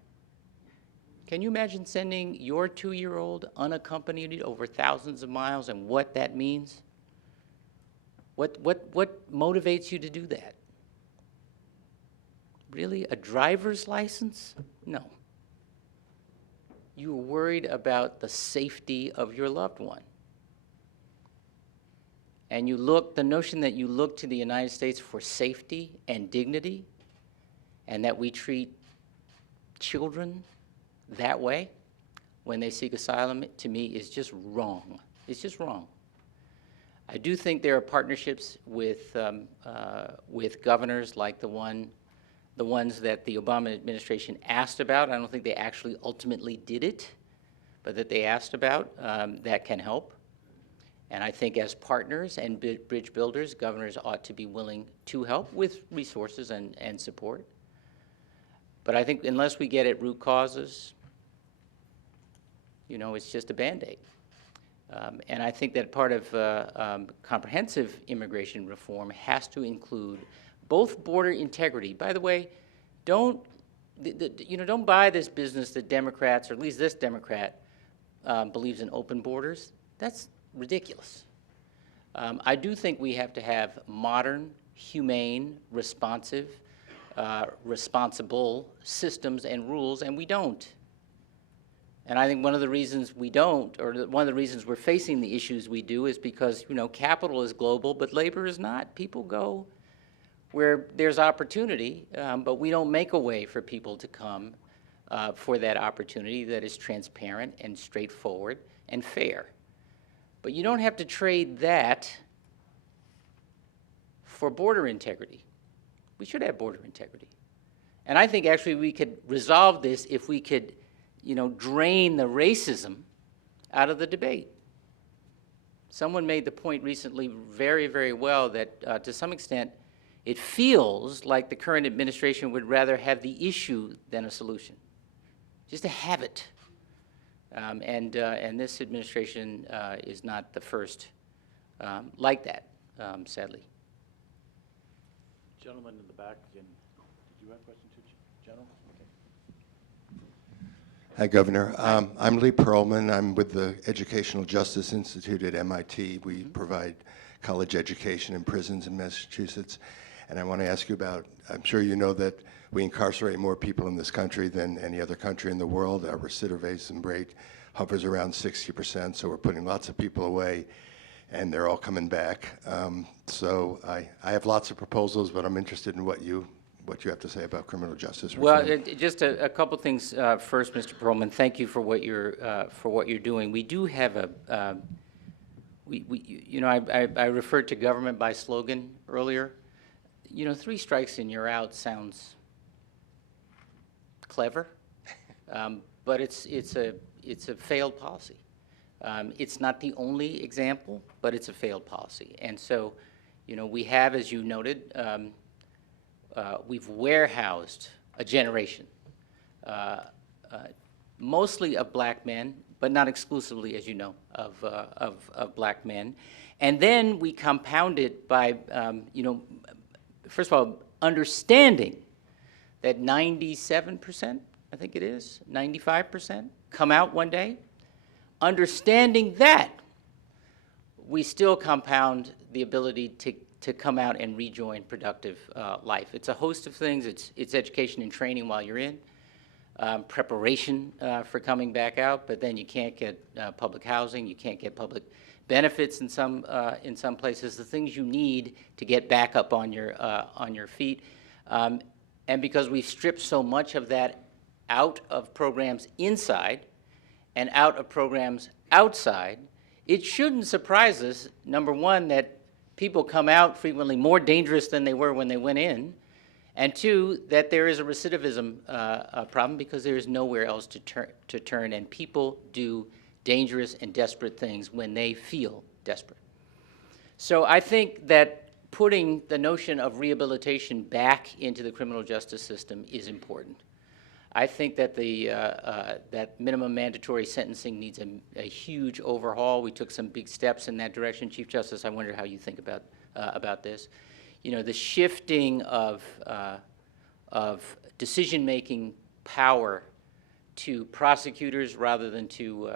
Can you imagine sending your 2-year-old unaccompanied over thousands of miles and what that means? What motivates you to do that? Really? A driver's license? No. You were worried about the safety of your loved one. And the notion that you look to the United States for safety and dignity, and that we treat children that way when they seek asylum, to me, is just wrong. It's just wrong. I do think there are partnerships with governors like the ones that the Obama administration asked about. I don't think they actually ultimately did it, but that they asked about, that can help. And I think as partners and bridge builders, governors ought to be willing to help with resources and support. But I think unless we get at root causes, it's just a Band-Aid. And I think that part of comprehensive immigration reform has to include both border integrity. By the way, don't don't buy this business that Democrats, or at least this Democrat, believes in open borders. That's ridiculous. I do think we have to have modern, humane, responsive, responsible systems and rules, and we don't. And I think one of the reasons we don't, or one of the reasons we're facing the issues we do, is because, capital is global, but labor is not. People go where there's opportunity, but we don't make a way for people to come for that opportunity that is transparent and straightforward and fair. But you don't have to trade that for border integrity. We should have border integrity. And I think actually we could resolve this if we could, drain the racism out of the debate. Someone made the point recently very, very well that to some extent it feels like the current administration would rather have the issue than a solution, just to have it. And this administration is not the first like that, sadly. Gentleman in the back, did you have a question too, General? Okay. Hi, Governor. I'm Lee Perlman. I'm with the Educational Justice Institute at MIT. We provide college education in prisons in Massachusetts. And I want to ask you about, I'm sure you know that we incarcerate more people in this country than any other country in the world. Our recidivism rate hovers around 60%, so we're putting lots of people away, and they're all coming back. So I have lots of proposals, but I'm interested in what you have to say about criminal justice reform. Well, just a couple things first, Mr. Perlman. Thank you for what you're doing. We do have a, I referred to government by slogan earlier. 3 strikes and you're out sounds clever, but it's a failed policy. It's not the only example, but it's a failed policy. And so, we have, as you noted, we've warehoused a generation, mostly of black men, but not exclusively, as you know, of black men. And then we compound it by, first of all, understanding that 97%, I think it is, 95% come out one day. Understanding that, we still compound the ability to come out and rejoin productive life. It's a host of things. It's education and training while you're in, preparation for coming back out, but then you can't get public housing, you can't get public benefits in some places, the things you need to get back up on your feet. And because we've stripped so much of that out of programs inside and out of programs outside, it shouldn't surprise us, number one, that people come out frequently more dangerous than they were when they went in, and 2, that there is a recidivism problem because there is nowhere else to turn, and people do dangerous and desperate things when they feel desperate. So I think that putting the notion of rehabilitation back into the criminal justice system is important. I think that that minimum mandatory sentencing needs a huge overhaul. We took some big steps in that direction. Chief Justice, I wonder how you think about this. The shifting of decision-making power to prosecutors rather than to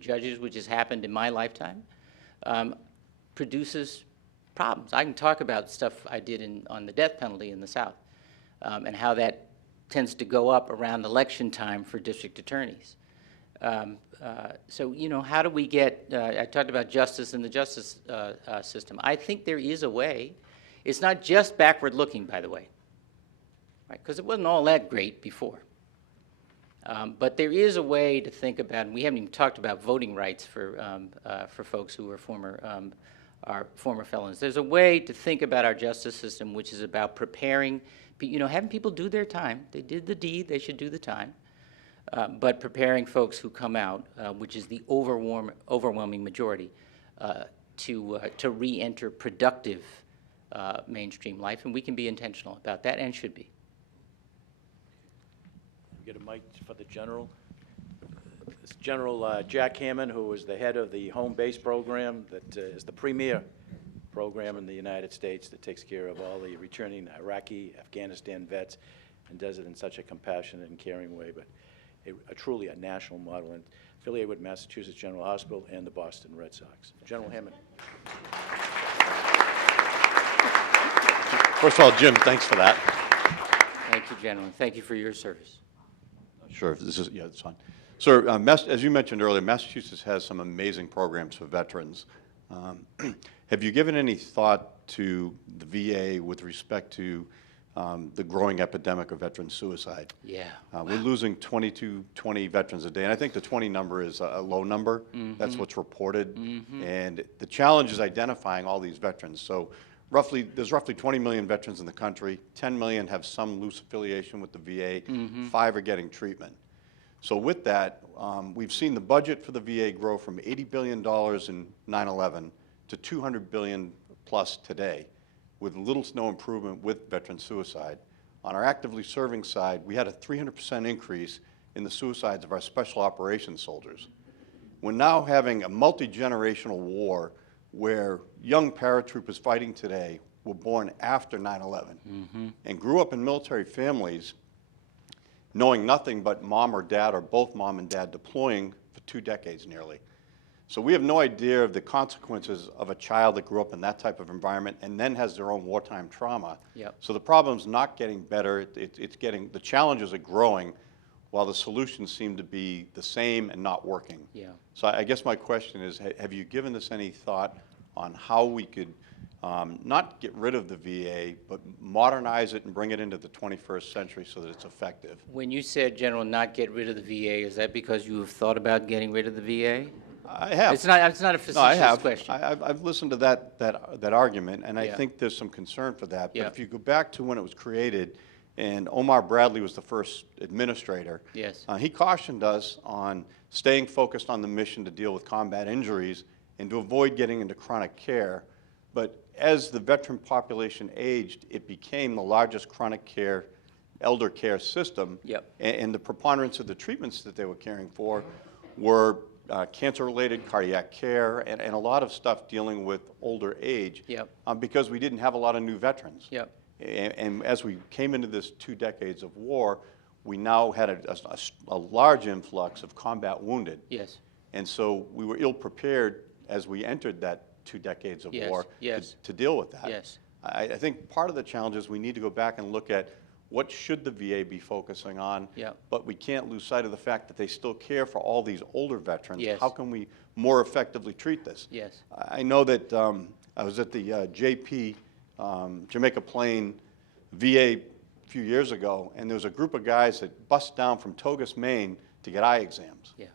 judges, which has happened in my lifetime, produces problems. I can talk about stuff I did on the death penalty in the South, and how that tends to go up around election time for district attorneys. So, how do we get, I talked about justice in the justice system. I think there is a way. It's not just backward looking, by the way, right? Because it wasn't all that great before. But there is a way to think about, and we haven't even talked about voting rights for folks who are former felons. There's a way to think about our justice system which is about preparing, having people do their time. They did the deed, they should do the time. But preparing folks who come out, which is the overwhelming majority, to re-enter productive mainstream life. And we can be intentional about that and should be. We get a mic for the General. This General Jack Hammond, who is the head of the home base program that is the premier program in the United States that takes care of all the returning Iraqi, Afghanistan vets. and does it in such a compassionate and caring way, but truly a national model, and affiliated with Massachusetts General Hospital and the Boston Red Sox. General Hammond. First of all, Jim, thanks for that. Thank you, gentlemen. Thank you for your service. Sure, if this is, yeah, it's fine. Sir, as you mentioned earlier, Massachusetts has some amazing programs for veterans. Have you given any thought to the VA with respect to the growing epidemic of veteran suicide? Yeah. We're losing 20 veterans a day, and I think the 20 number is a low number. That's what's reported. And the challenge is identifying all these veterans. So there's roughly 20 million veterans in the country. 10 million have some loose affiliation with the VA. 5 are getting treatment. So with that, we've seen the budget for the VA grow from $80 billion in 9/11 to $200 billion plus today, with little to no improvement with veteran suicide. On our actively serving side, we had a 300% increase in the suicides of our special operations soldiers. We're now having a multi-generational war where young paratroopers fighting today were born after 9/11 and grew up in military families knowing nothing but mom or dad or both mom and dad deploying for 2 decades nearly. So we have no idea of the consequences of a child that grew up in that type of environment and then has their own wartime trauma. Yep. So the problem's not getting better, the challenges are growing while the solutions seem to be the same and not working. Yeah. So I guess my question is, have you given this any thought on how we could not get rid of the VA, but modernize it and bring it into the 21st century so that it's effective? When you said, General, not get rid of the VA, is that because you have thought about getting rid of the VA? I have. It's not a facetious No, I have. question. I've listened to that argument, and I Yeah. think there's some concern for that. Yeah. But if you go back to when it was created, and Omar Bradley was the first administrator, Yes. he cautioned us on staying focused on the mission to deal with combat injuries and to avoid getting into chronic care. But as the veteran population aged, it became the largest chronic care, elder care system. Yep. And the preponderance of the treatments that they were caring for were cancer-related, cardiac care, and a lot of stuff dealing with older age. Yep. Because we didn't have a lot of new veterans. Yep. And as we came into this 2 decades of war, we now had a large influx of combat wounded. Yes. And so we were ill-prepared as we entered that 2 decades of Yes, war yes. to deal with that. Yes. I think part of the challenge is we need to go back and look at what should the VA be focusing on, Yep. but we can't lose sight of the fact that they still care for all these older veterans. Yes. How can we more effectively treat this? Yes. I know that I was at the JP, Jamaica Plain VA a few years ago, and there was a group of guys that bust down from Togus, Maine to get eye exams. Yeah.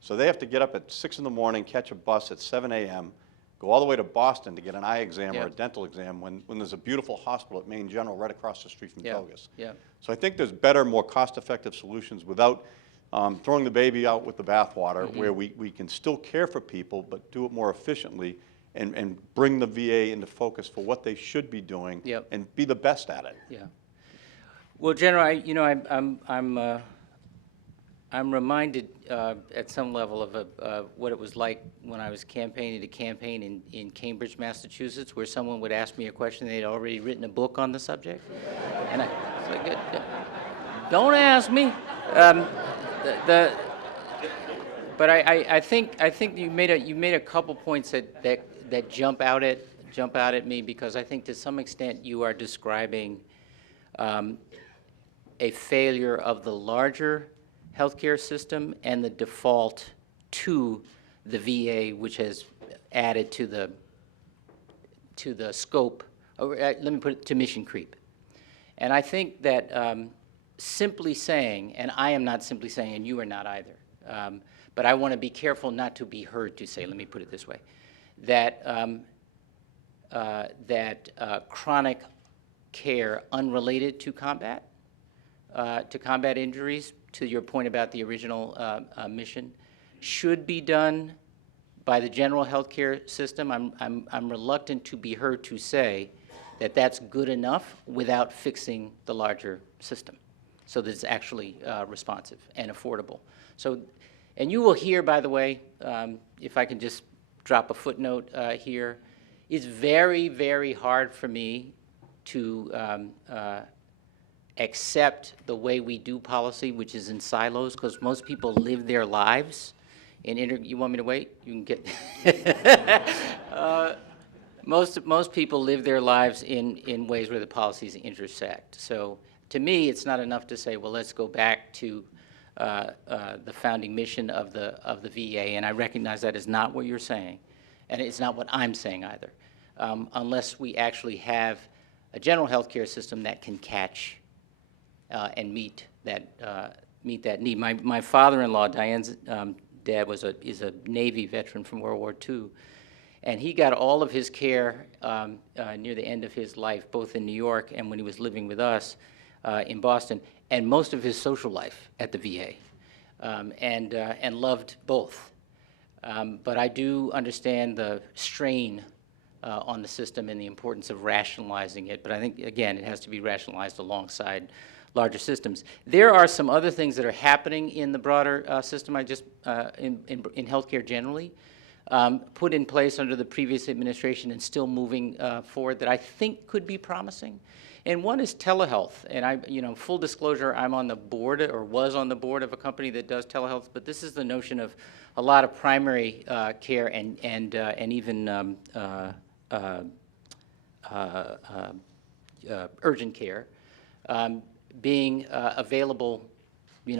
So they have to get up at 6 in the morning, catch a bus at 7 a.m., go all the way to Boston to get an eye exam or a Yep. dental exam when there's a beautiful hospital at Maine General right across the street from Yeah. Togus. Yeah. So I think there's better, more cost-effective solutions without throwing the baby out with the bathwater, where we can still care for people but do it more efficiently and bring the VA into focus for what they should be doing. Yep. And be the best at it. Yeah. Well, General, I'm reminded at some level of what it was like when I was campaigning to campaign in Cambridge, Massachusetts, where someone would ask me a question, they'd already written a book on the subject. And I was like, don't ask me. But I think you made a couple points that jump out at me, because I think to some extent you are describing a failure of the larger healthcare system and the default to the VA, which has added to the scope, or let me put it, to mission creep. And I think that simply saying, and I am not simply saying, and you are not either, but I want to be careful not to be heard to say, let me put it this way, that chronic care unrelated to combat injuries, to your point about the original mission, should be done by the general healthcare system. I'm reluctant to be heard to say that that's good enough without fixing the larger system, so that it's actually responsive and affordable. So, and you will hear, by the way, if I can just drop a footnote here, it's very, very hard for me to accept the way we do policy, which is in silos, because most people live their lives in you want me to wait? You can get, most people live their lives in ways where the policies intersect. So to me, it's not enough to say, well, let's go back to the founding mission of the VA, and I recognize that is not what you're saying, and it's not what I'm saying either, unless we actually have a general health care system that can catch and meet that need. My father-in-law, Diane's dad, is a Navy veteran from World War II, and he got all of his care near the end of his life, both in New York and when he was living with us in Boston, and most of his social life at the VA, and loved both. But I do understand the strain on the system and the importance of rationalizing it, but I think, again, it has to be rationalized alongside larger systems. There are some other things that are happening in the broader system, in healthcare generally, put in place under the previous administration and still moving forward that I think could be promising. And one is telehealth. And full disclosure, I'm on the board, or was on the board, of a company that does telehealth, but this is the notion of a lot of primary care and even urgent care being available,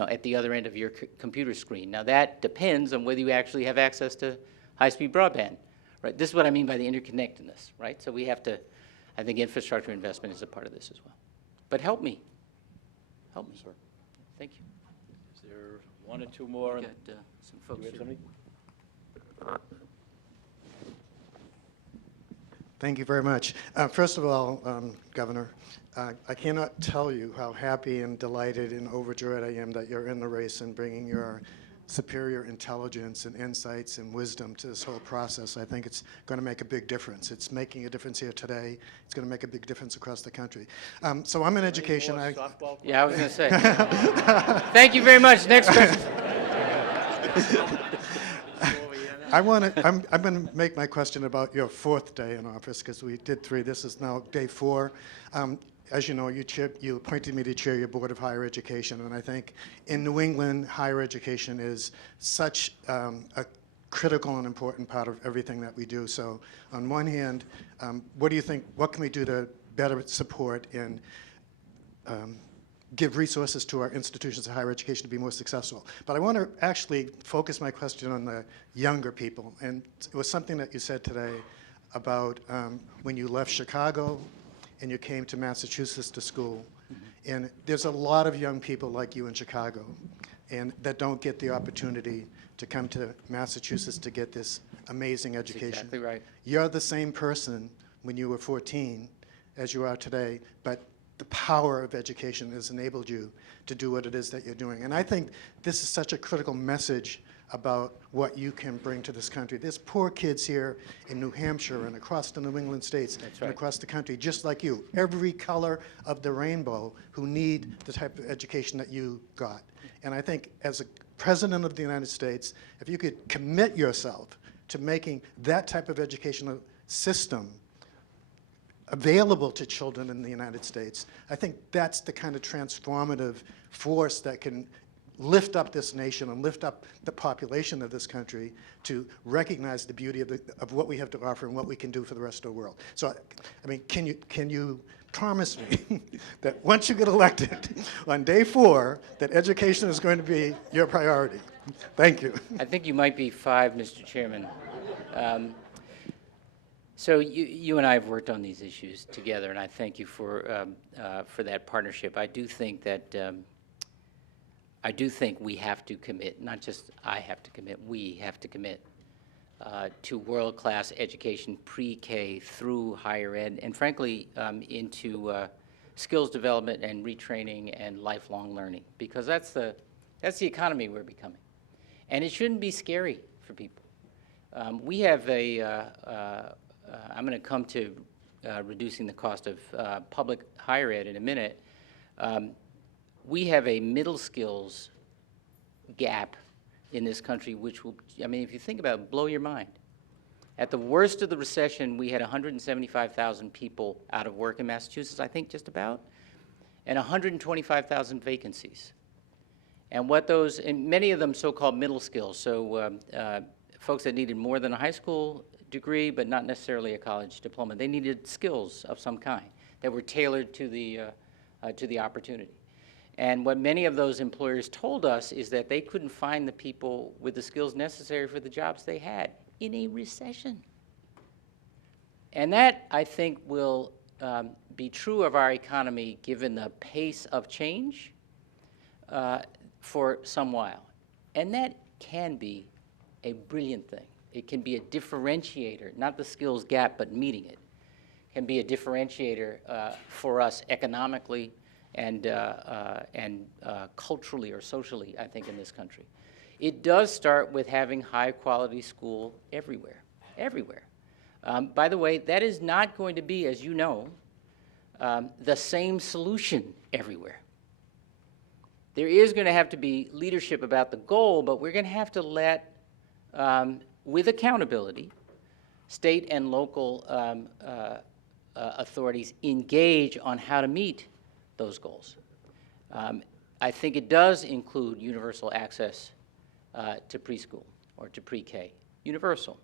at the other end of your computer screen. Now that depends on whether you actually have access to high-speed broadband, right? This is what I mean by the interconnectedness, right? So we have to, I think infrastructure investment is a part of this as well. But help me. Help me. Sir. Thank you. Is there one or two more? We got some folks Do we have here. somebody? Thank you very much. First of all, Governor, I cannot tell you how happy and delighted and overjoyed I am that you're in the race and bringing your superior intelligence and insights and wisdom to this whole process. I think it's going to make a big difference. It's making a difference here today. It's going to make a big difference across the country. So I'm in education. Yeah, I was going to say. Thank you very much. Next question. I'm going to make my question about your fourth day in office, because we did 3. This is now day 4. As you know, you appointed me to chair your Board of Higher Education, and I think in New England, higher education is such a critical and important part of everything that we do. So on one hand, what do you think, what can we do to better support and give resources to our institutions of higher education to be more successful? But I want to actually focus my question on the younger people. And it was something that you said today about when you left Chicago and you came to Massachusetts to school. And there's a lot of young people like you in Chicago and that don't get the opportunity to come to Massachusetts to get this amazing education. That's exactly right. You're the same person when you were 14 as you are today, but the power of education has enabled you to do what it is that you're doing. And I think this is such a critical message about what you can bring to this country. There's poor kids here in New Hampshire and across the New England states and across the country, just like you, every color of the rainbow, who need the type of education that you got. And I think as a President of the United States, if you could commit yourself to making that type of educational system available to children in the United States, I think that's the kind of transformative force that can lift up this nation and lift up the population of this country to recognize the beauty of what we have to offer and what we can do for the rest of the world. So, I mean, can you promise me that once you get elected on day 4, that education is going to be your priority? Thank you. I think you might be 5, Mr. Chairman. So you and I have worked on these issues together, and I thank you for that partnership. I do think that we have to commit, not just I have to commit, we have to commit to world-class education, pre-K through higher ed, and frankly, into skills development and retraining and lifelong learning, because that's the economy we're becoming. And it shouldn't be scary for people. We have I'm going to come to reducing the cost of public higher ed in a minute. We have a middle skills gap in this country, which will, I mean, if you think about it, blow your mind. At the worst of the recession, we had 175,000 people out of work in Massachusetts, I think, just about. and 125,000 vacancies. And what those, and many of them so-called middle skills, so folks that needed more than a high school degree, but not necessarily a college diploma. They needed skills of some kind that were tailored to the opportunity. And what many of those employers told us is that they couldn't find the people with the skills necessary for the jobs they had in a recession. And that, I think, will be true of our economy given the pace of change for some while. And that can be a brilliant thing. It can be a differentiator, not the skills gap, but meeting it. Can be a differentiator for us economically and culturally or socially, I think, in this country. It does start with having high-quality school everywhere, everywhere. By the way, that is not going to be, as you know, the same solution everywhere. There is going to have to be leadership about the goal, but we're going to have to let, with accountability, state and local authorities engage on how to meet those goals. I think it does include universal access to preschool or to pre-K. Universal.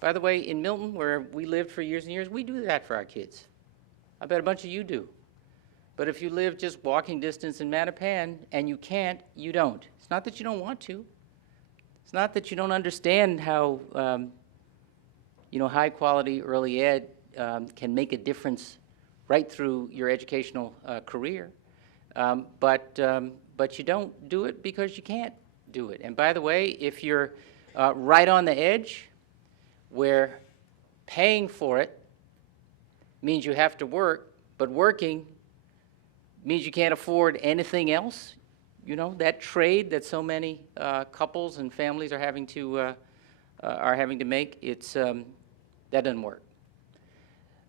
By the way, in Milton, where we lived for years and years, we do that for our kids. I bet a bunch of you do. But if you live just walking distance in Mattapan and you can't, you don't. It's not that you don't want to. It's not that you don't understand how high-quality early ed can make a difference right through your educational career. But you don't do it because you can't do it. And by the way, if you're right on the edge, where paying for it means you have to work, but working means you can't afford anything else, that trade that so many couples and families are having to make, that doesn't work.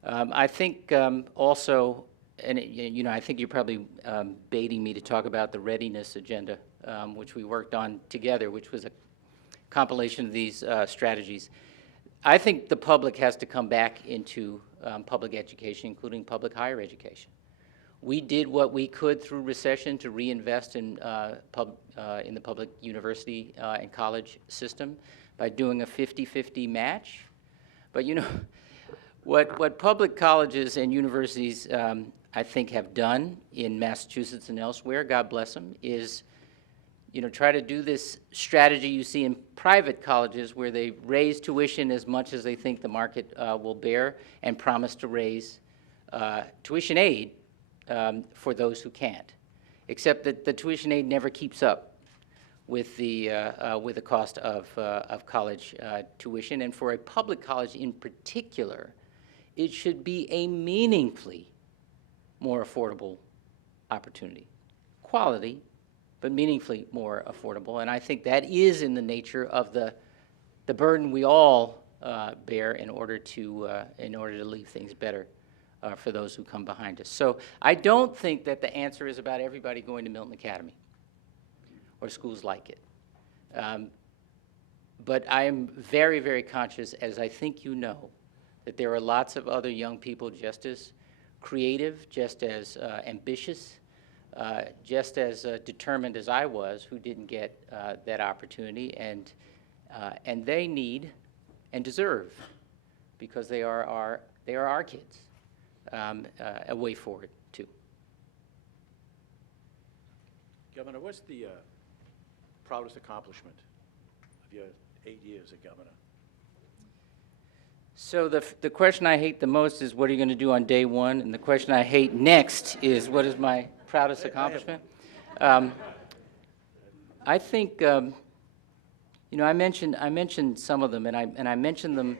I think also, and I think you're probably baiting me to talk about the readiness agenda, which we worked on together, which was a compilation of these strategies. I think the public has to come back into public education, including public higher education. We did what we could through recession to reinvest in the public university and college system by doing a 50-50 match. But what public colleges and universities I think have done in Massachusetts and elsewhere, God bless them, is try to do this strategy you see in private colleges where they raise tuition as much as they think the market will bear and promise to raise tuition aid for those who can't, except that the tuition aid never keeps up with the cost of college tuition. And for a public college in particular, it should be a meaningfully more affordable opportunity. Quality, but meaningfully more affordable. And I think that is in the nature of the burden we all bear in order to leave things better for those who come behind us. So I don't think that the answer is about everybody going to Milton Academy or schools like it. But I am very, very conscious, as I think you know, that there are lots of other young people just as creative, just as ambitious, just as determined as I was, who didn't get that opportunity, and they need and deserve, because they are our kids, a way forward too. Governor, what's the proudest accomplishment of your 8 years as governor? So the question I hate the most is, what are you going to do on day one? And the question I hate next is, what is my proudest accomplishment? I think, I mentioned some of them, and I mentioned them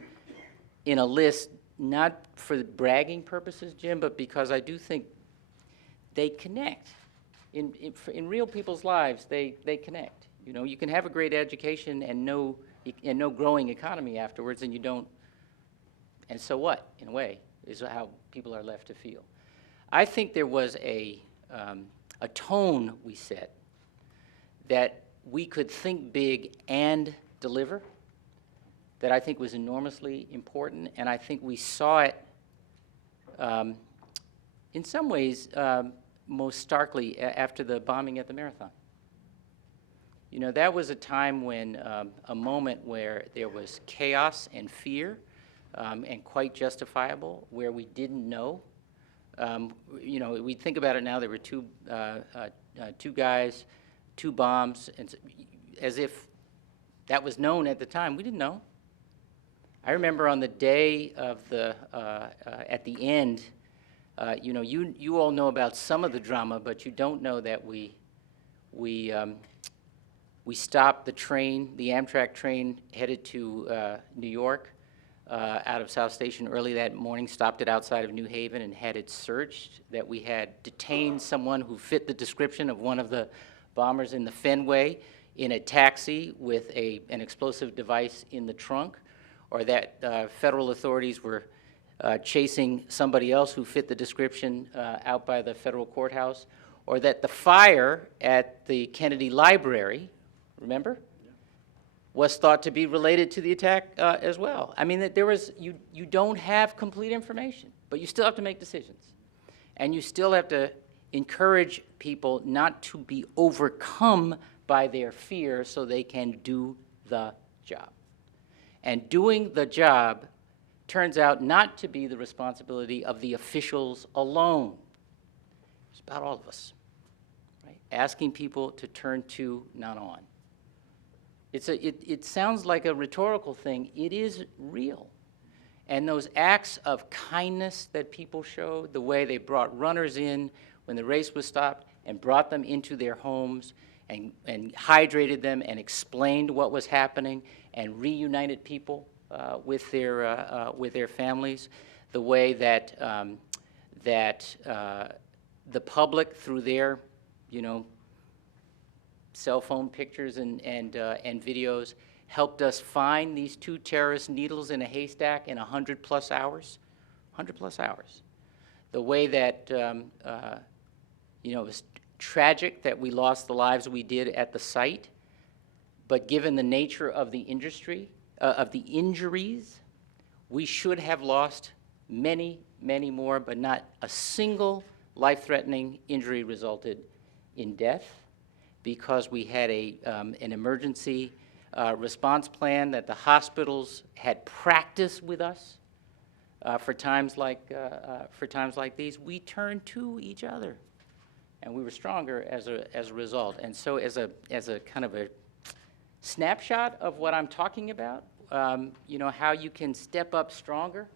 in a list, not for bragging purposes, Jim, but because I do think they connect. In real people's lives, they connect. You can have a great education and no growing economy afterwards, and you don't. And so what, in a way, is how people are left to feel. I think there was a tone we set that we could think big and deliver that I think was enormously important, and I think we saw it in some ways most starkly after the bombing at the Marathon. You know, that was a time when, a moment where there was chaos and fear, and quite justifiable, where we didn't know. You know, we think about it now, there were two guys, 2 bombs, and as if that was known at the time. We didn't know. I remember on the day of the, at the end, you know, you all know about some of the drama, but you don't know that we stopped the train, the Amtrak train headed to New York out of South Station early that morning, stopped it outside of New Haven and had it searched, that we had detained someone who fit the description of one of the bombers in the Fenway in a taxi with an explosive device in the trunk, or that federal authorities were chasing somebody else who fit the description out by the federal courthouse, or that the fire at the Kennedy Library, remember, was thought to be related to the attack as well. I mean, that there was, you don't have complete information, but you still have to make decisions. And you still have to encourage people not to be overcome by their fear so they can do the job. And doing the job turns out not to be the responsibility of the officials alone. It's about all of us, right? Asking people to turn to, not on. It sounds like a rhetorical thing. It is real. And those acts of kindness that people showed, the way they brought runners in when the race was stopped and brought them into their homes and hydrated them and explained what was happening and reunited people with their families, the way that the public, through their, you know, cell phone pictures and videos, helped us find these 2 terrorist needles in a haystack in 100+ hours. 100+ hours. The way that, you know, it was tragic that we lost the lives we did at the site, but given the nature of the industry, of the injuries, we should have lost many, many more, but not a single life-threatening injury resulted in death, because we had an emergency response plan that the hospitals had practiced with us for times like these. We turned to each other, and we were stronger as a result. And so, as a kind of a snapshot of what I'm talking about, you know, how you can step up stronger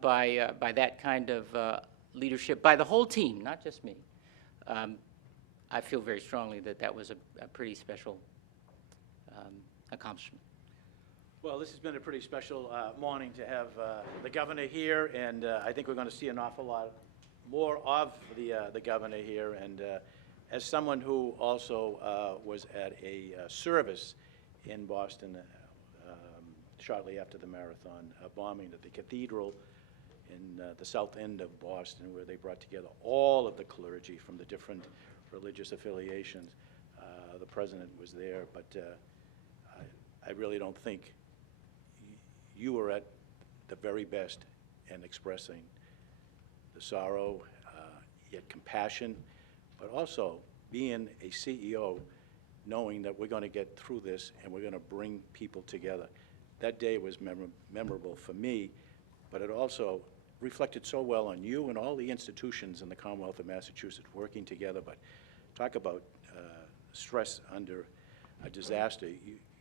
by that kind of leadership by the whole team, not just me. I feel very strongly that that was a pretty special accomplishment. Well, this has been a pretty special morning to have the governor here, and I think we're going to see an awful lot more of the governor here. And as someone who also was at a service in Boston shortly after the Marathon bombing at the cathedral in the south end of Boston, where they brought together all of the clergy from the different religious affiliations. The president was there, but I really don't think you were at the very best in expressing the sorrow, yet compassion, but also being a CEO, knowing that we're going to get through this and we're going to bring people together. That day was memorable for me, but it also reflected so well on you and all the institutions in the Commonwealth of Massachusetts working together. But talk about stress under a disaster.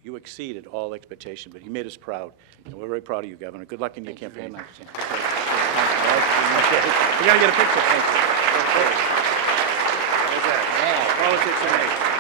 You exceeded all expectation, but you made us proud, and we're very proud of you, Governor. Good luck in your campaign. Thank you very much, Jim. We got to get a picture. Thank you. There's that. Politics are made.